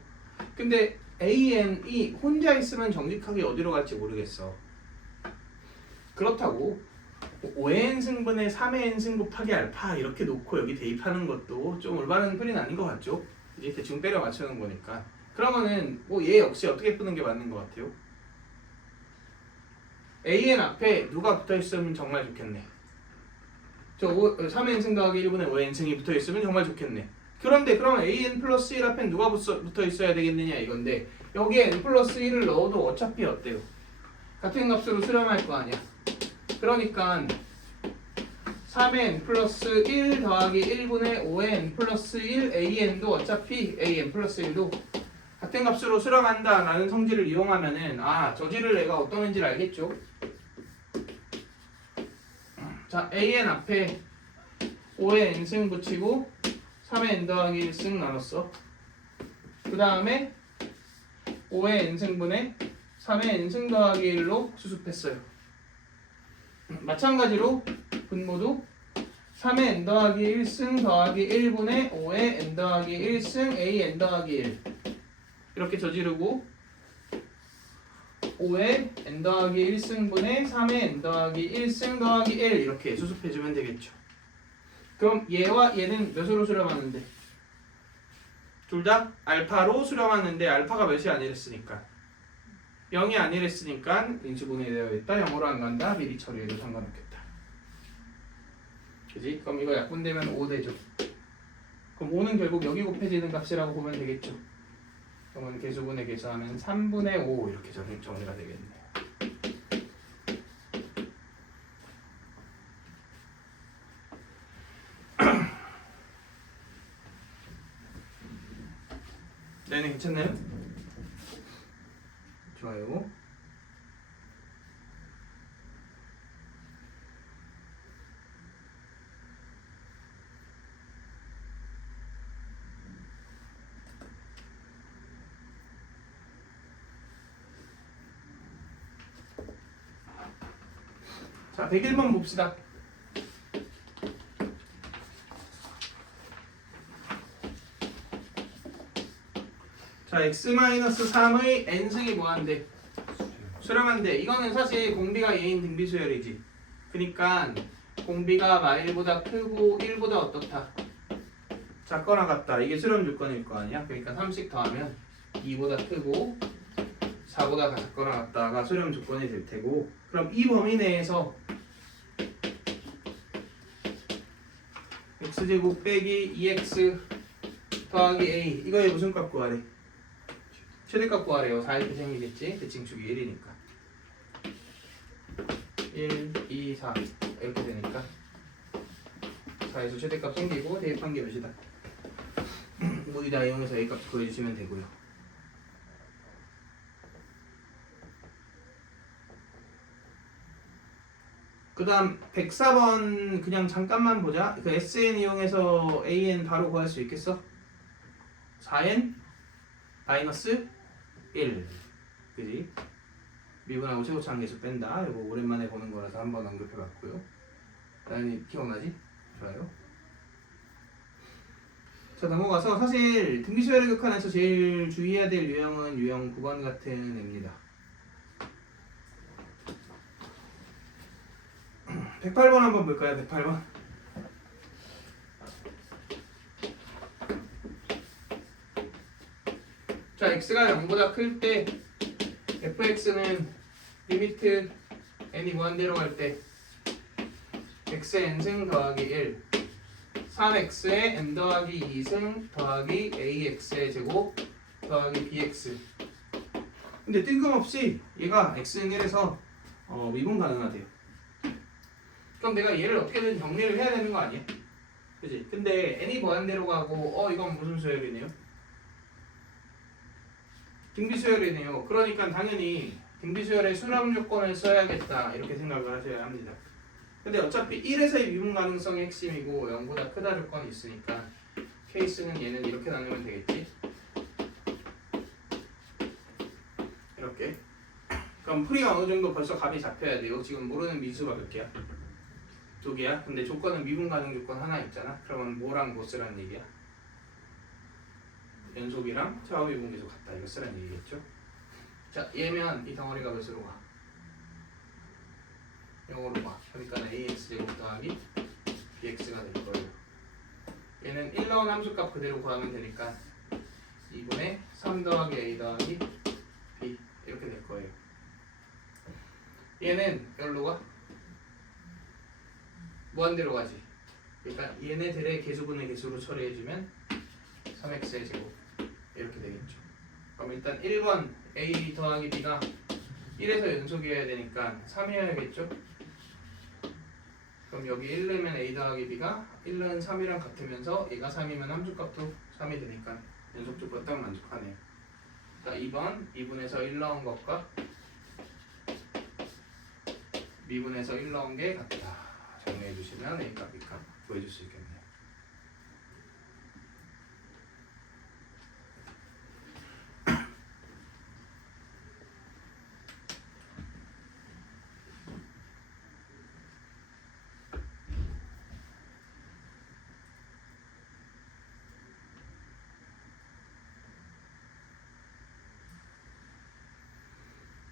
근데 an이 혼자 있으면 정직하게 어디로 갈지 모르겠어. 그렇다고 5n 승분의 3n 승 곱하기 알파 이렇게 놓고 여기 대입하는 것도 좀 올바른 풀이는 아닌 것 같죠? 이제 대충 때려 맞추는 거니까. 그러면은 뭐 얘 역시 어떻게 푸는 게 맞는 것 같아요? an 앞에 누가 붙어있으면 정말 좋겠네. 저 3n 승 더하기 1분의 5n 승이 붙어있으면 정말 좋겠네. 그런데 그러면 an 플러스 1 앞엔 누가 붙어있어야 되겠느냐 이건데, 여기에 n 플러스 1을 넣어도 어차피 어때요? 같은 값으로 수렴할 거 아니야. 그러니까 3n 플러스 1 더하기 1분의 5n 플러스 1 an도 어차피 an 플러스 1도 같은 값으로 수렴한다 라는 성질을 이용하면은 저지를 내가 어떤 애인지를 알겠죠? 자, an 앞에 5의 n승 붙이고 3의 n 더하기 1승 나눴어. 그 다음에 5의 n승분의 3의 n승 더하기 1로 수습했어요. 마찬가지로 분모도 3의 n 더하기 1승 더하기 1분의 5의 n 더하기 1승 a n 더하기 1 이렇게 저지르고 5의 n 더하기 1승분의 3의 n 더하기 1승 더하기 1 이렇게 수습해주면 되겠죠. 그럼 얘와 얘는 몇으로 수렴하는데? 둘 다 알파로 수렴하는데 알파가 몇이 아니랬으니까 0이 아니랬으니까 인수분해 되어 있다. 0으로 안 간다. 미리 처리해도 상관없겠다. 그지? 그럼 이거 약분되면 5 되죠. 그럼 5는 결국 여기 곱해지는 값이라고 보면 되겠죠. 그러면 개수분해 계수하면 3분의 5 이렇게 정리가 되겠네요. 네, 괜찮나요? 좋아요. 자, 101번 봅시다. 자, x-3의 n승이 뭐한데? 수렴한데, 이거는 사실 공비가 얘인 등비수열이지. 그니까 공비가 마일보다 크고 1보다 어떻다? 작거나 같다. 이게 수렴 조건일 거 아니야? 그러니까 3씩 더하면 2보다 크고 4보다 작거나 같다가 수렴 조건이 될 테고, 그럼 이 범위 내에서 x제곱 빼기 2x 더하기 a 이거의 무슨 값 구하래? 최대값 구하래요. 4 이렇게 생기겠지? 대칭축이 1이니까 1, 2, 4 이렇게 되니까 4에서 최대값 생기고 대입한 게 몇이다? 모두 다 이용해서 a값 구해주시면 되고요. 그 다음 104번 그냥 잠깐만 보자. 그 SN 이용해서 AN 바로 구할 수 있겠어? 4N 마이너스 1 그지? 미분하고 최고차항계수 뺀다. 이거 오랜만에 보는 거라서 한번 언급해봤고요. 당연히 기억나지? 좋아요. 자, 넘어가서 사실 등비수열의 극한에서 제일 주의해야 될 유형은 유형 9번 같은 애입니다. 108번 한번 볼까요? 108번. 자, x가 0보다 클 때 fx는 리미트 n이 무한대로 갈 때 x의 n승 더하기 1 3x의 n 더하기 2승 더하기 ax의 제곱 더하기 bx. 근데 뜬금없이 얘가 x는 1에서 미분 가능하대요. 그럼 내가 얘를 어떻게든 정리를 해야 되는 거 아니야? 그지? 근데 n이 무한대로 가고 이건 무슨 수열이네요? 등비수열이네요. 그러니까 당연히 등비수열의 수렴 조건을 써야겠다 이렇게 생각을 하셔야 합니다. 근데 어차피 1에서의 미분 가능성이 핵심이고 0보다 크다 조건이 있으니까 케이스는 얘는 이렇게 나누면 되겠지. 이렇게. 그럼 풀이가 어느 정도 벌써 값이 잡혀야 돼요. 지금 모르는 미수가 몇 개야? 2개야. 근데 조건은 미분 가능 조건 하나 있잖아. 그러면 뭐랑 뭐 쓰라는 얘기야? 연속이랑 차후 미분 계속 같다. 이거 쓰라는 얘기겠죠? 자, 얘면 이 덩어리가 몇으로 가? 0으로 가. 그러니까 ax 제곱 더하기 bx가 될 거예요. 얘는 1 넣은 함수값 그대로 구하면 되니까 2분의 3 더하기 a 더하기 b 이렇게 될 거예요. 얘는 여기로 가? 무한대로 가지. 그러니까 얘네들의 개수분의 개수로 처리해주면 3x의 제곱 이렇게 되겠죠. 그럼 일단 1번 a 더하기 b가 1에서 연속이어야 되니까 3이어야겠죠. 그럼 여기 1 넣으면 a 더하기 b가 1 넣은 3이랑 같으면서 얘가 3이면 함수값도 3이 되니까 연속 조건 딱 만족하네요. 그러니까 2번 2분에서 1 넣은 것과 미분에서 1 넣은 게 같다. 정리해 주시면 A값, B값 구해줄 수 있겠네요.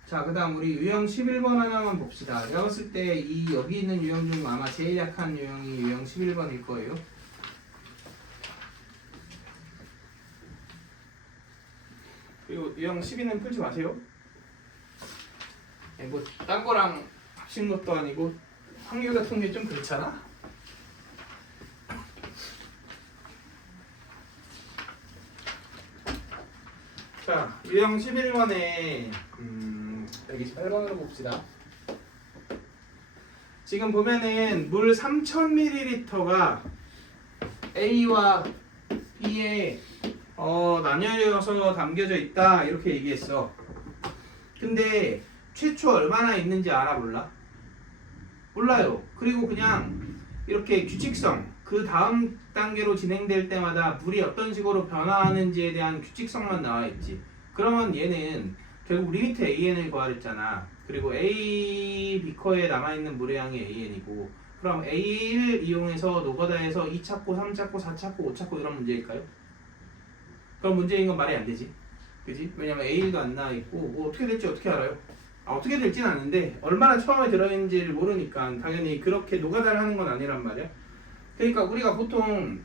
자, 그 다음 우리 유형 11번 하나만 봅시다. 내가 봤을 때 이 여기 있는 유형 중 아마 제일 약한 유형이 유형 11번일 거예요. 그리고 유형 12는 풀지 마세요. 뭐 딴 거랑 합친 것도 아니고 확률 같은 게 좀 그렇잖아. 자, 유형 11번에 128번으로 봅시다. 지금 보면은 물 3000ml가 A와 B에 나뉘어서 담겨져 있다 이렇게 얘기했어. 근데 최초 얼마나 있는지 알아 몰라? 몰라요. 그리고 그냥 이렇게 규칙성 그 다음 단계로 진행될 때마다 물이 어떤 식으로 변화하는지에 대한 규칙성만 나와 있지. 그러면 얘는 결국 리미트 AN을 구하랬잖아. 그리고 A 비커에 남아있는 물의 양이 AN이고, 그럼 A를 이용해서 노가다에서 2 찾고 3 찾고 4 찾고 5 찾고 이런 문제일까요? 그럼 문제인 건 말이 안 되지. 그지? 왜냐면 A1도 안 나와있고 뭐 어떻게 될지 어떻게 알아요? 어떻게 될지는 아는데 얼마나 처음에 들어있는지를 모르니까 당연히 그렇게 노가다를 하는 건 아니란 말이야. 그러니까 우리가 보통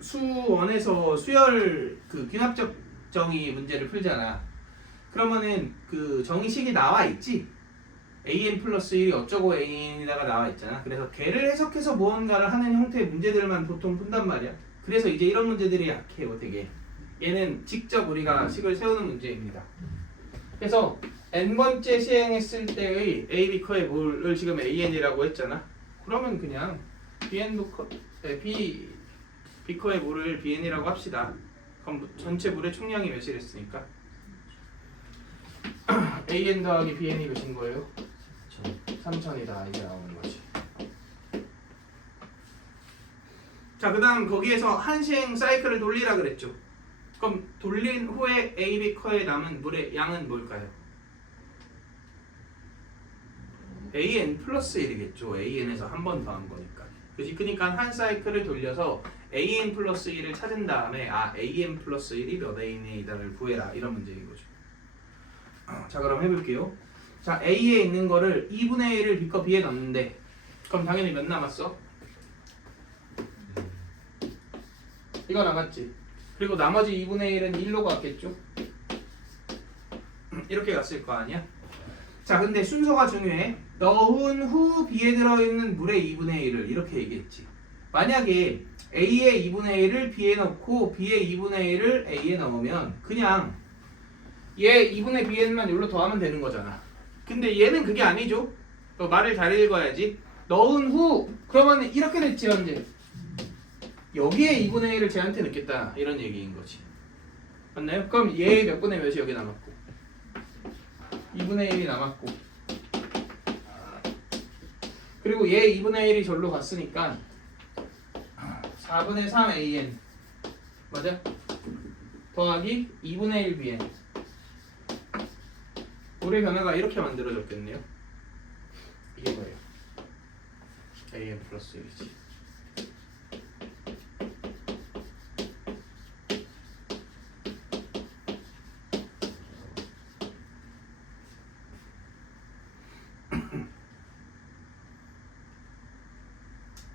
수원에서 수열 그 귀납적 정의 문제를 풀잖아. 그러면은 그 정의식이 나와 있지. an 플러스 1이 어쩌고 an이다가 나와 있잖아. 그래서 걔를 해석해서 무언가를 하는 형태의 문제들만 보통 푼단 말이야. 그래서 이제 이런 문제들이 약해요, 되게. 얘는 직접 우리가 식을 세우는 문제입니다. 그래서 n번째 시행했을 때의 a 비커의 물을 지금 an이라고 했잖아. 그러면 그냥 B 비커의 물을 bn이라고 합시다. 그럼 전체 물의 총량이 몇이랬으니까 an 더하기 bn이 몇인 거예요? 3000이다 이게 나오는 거지. 자, 그 다음 거기에서 한 시행 사이클을 돌리라 그랬죠. 그럼 돌린 후에 a 비커에 남은 물의 양은 뭘까요? an 플러스 1이겠죠. an에서 한 번 더한 거니까. 그치? 그러니까 한 사이클을 돌려서 an 플러스 1을 찾은 다음에 an 플러스 1이 몇 an이다를 구해라 이런 문제인 거죠. 자, 그럼 해볼게요. 자, a에 있는 거를 2분의 1을 b커 b에 넣는데 그럼 당연히 몇 남았어? 이거 남았지. 그리고 나머지 2분의 1은 1로 갔겠죠? 이렇게 갔을 거 아니야? 자, 근데 순서가 중요해. 넣은 후 B에 들어있는 물의 2분의 1을 이렇게 얘기했지. 만약에 A의 2분의 1을 B에 넣고 B의 2분의 1을 A에 넣으면 그냥 얘 2분의 Bn만 여기로 더하면 되는 거잖아. 근데 얘는 그게 아니죠. 너 말을 잘 읽어야지. 넣은 후 그러면 이렇게 됐지 현재. 여기에 2분의 1을 쟤한테 넣겠다 이런 얘기인 거지. 맞나요? 그럼 얘 몇 분의 몇이 여기 남았고 2분의 1이 남았고 그리고 얘 2분의 1이 절로 갔으니까 4분의 3 AN 맞아? 더하기 2분의 1 BN 우리 변화가 이렇게 만들어졌겠네요. 이게 뭐예요? AN 플러스 1이지.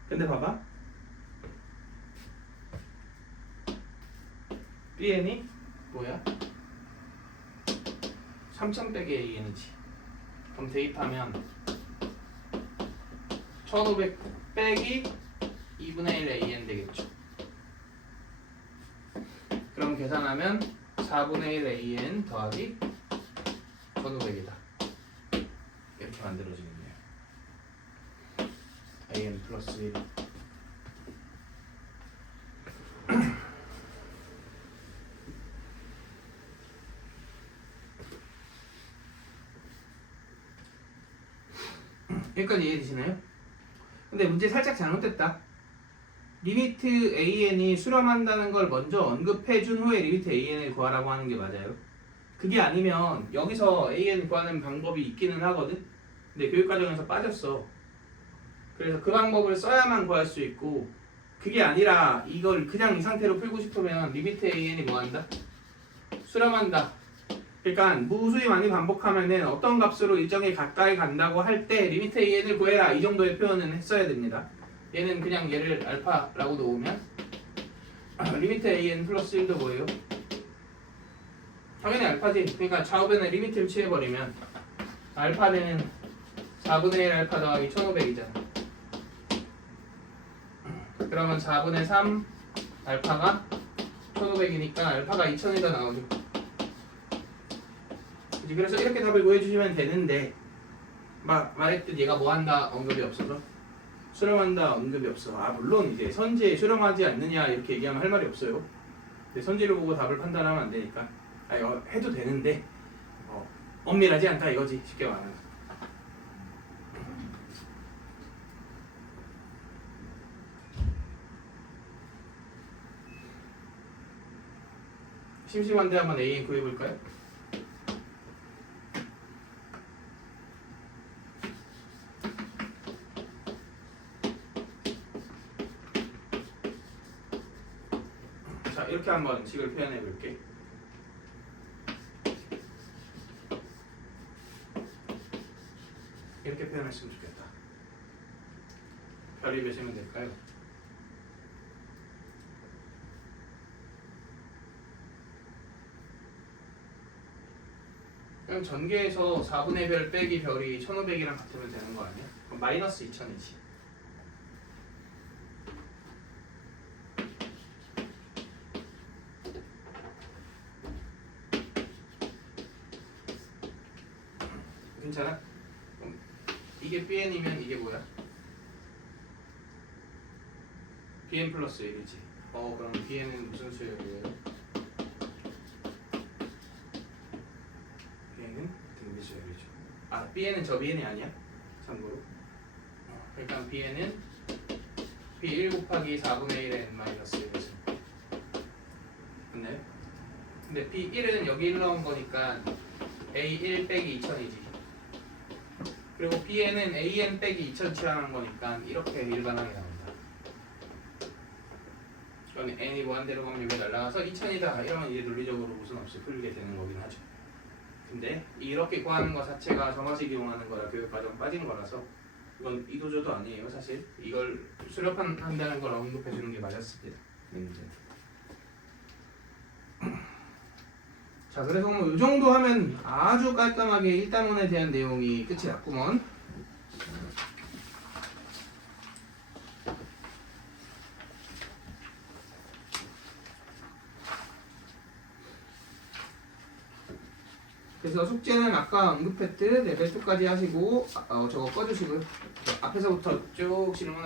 근데 봐봐. BN이 뭐야? 3000 빼기 AN이지. 그럼 대입하면 1500 빼기 2분의 1 AN 되겠죠. 그럼 계산하면 4분의 1 AN 더하기 1500이다. 이렇게 만들어지겠네요. AN 플러스 1 여기까지 이해되시나요? 근데 문제 살짝 잘못됐다. 리미트 AN이 수렴한다는 걸 먼저 언급해 준 후에 리미트 AN을 구하라고 하는 게 맞아요. 그게 아니면 여기서 AN 구하는 방법이 있기는 하거든. 근데 교육과정에서 빠졌어. 그래서 그 방법을 써야만 구할 수 있고 그게 아니라 이걸 그냥 이 상태로 풀고 싶으면 리미트 AN이 뭐한다? 수렴한다. 그러니까 무수히 많이 반복하면은 어떤 값으로 일정에 가까이 간다고 할 때 리미트 AN을 구해라 이 정도의 표현은 했어야 됩니다. 얘는 그냥 얘를 알파라고 놓으면 리미트 AN 플러스 1도 뭐예요? 당연히 알파지. 그러니까 좌우변에 리미트를 취해버리면 알파는 4분의 1 알파 더하기 1500이잖아. 그러면 4분의 3 알파가 1500이니까 알파가 2000이다 나오죠. 그래서 이렇게 답을 구해주시면 되는데 말했듯 얘가 뭐한다 언급이 없어서 수렴한다 언급이 없어. 물론 이제 선지에 수렴하지 않느냐 이렇게 얘기하면 할 말이 없어요. 근데 선지를 보고 답을 판단하면 안 되니까 해도 되는데 엄밀하지 않다 이거지 쉽게 말하면. 심심한데 한번 AN 구해볼까요? 자, 이렇게 한번 식을 표현해 볼게. 이렇게 표현했으면 좋겠다. 별이 몇이면 될까요? 그럼 전개에서 4분의 별 빼기 별이 1500이랑 같으면 되는 거 아니야? 그럼 마이너스 2000이지. 괜찮아? 그럼 이게 BN이면 이게 뭐야? BN 플러스 1이지. 그럼 BN은 무슨 수열이에요? BN은 등비 수열이죠. BN은 저 BN이 아니야? 참고로. 그러니까 BN은 B1 곱하기 4분의 1의 n-1이지. 맞나요? 근데 B1은 여기 1 넣은 거니까 A1 빼기 2000이지. 그리고 Bn은 AN 빼기 2000 취하는 거니까 이렇게 일반항이 나온다. 그러면 n이 무한대로 확률이 날라가서 2000이다 이러면 이제 논리적으로 무슨 없이 풀리게 되는 거긴 하죠. 근데 이렇게 구하는 거 자체가 정화식 이용하는 거라 교육과정 빠진 거라서 이건 이도저도 아니에요 사실. 이걸 수렴한다는 걸 언급해 주는 게 맞았습니다. 자, 그래서 뭐 이 정도 하면 아주 깔끔하게 1단원에 대한 내용이 끝이 났구먼. 그래서 숙제는 아까 언급했듯 레벨 2까지 하시고 저거 꺼주시고요. 앞에서부터 쭉 질문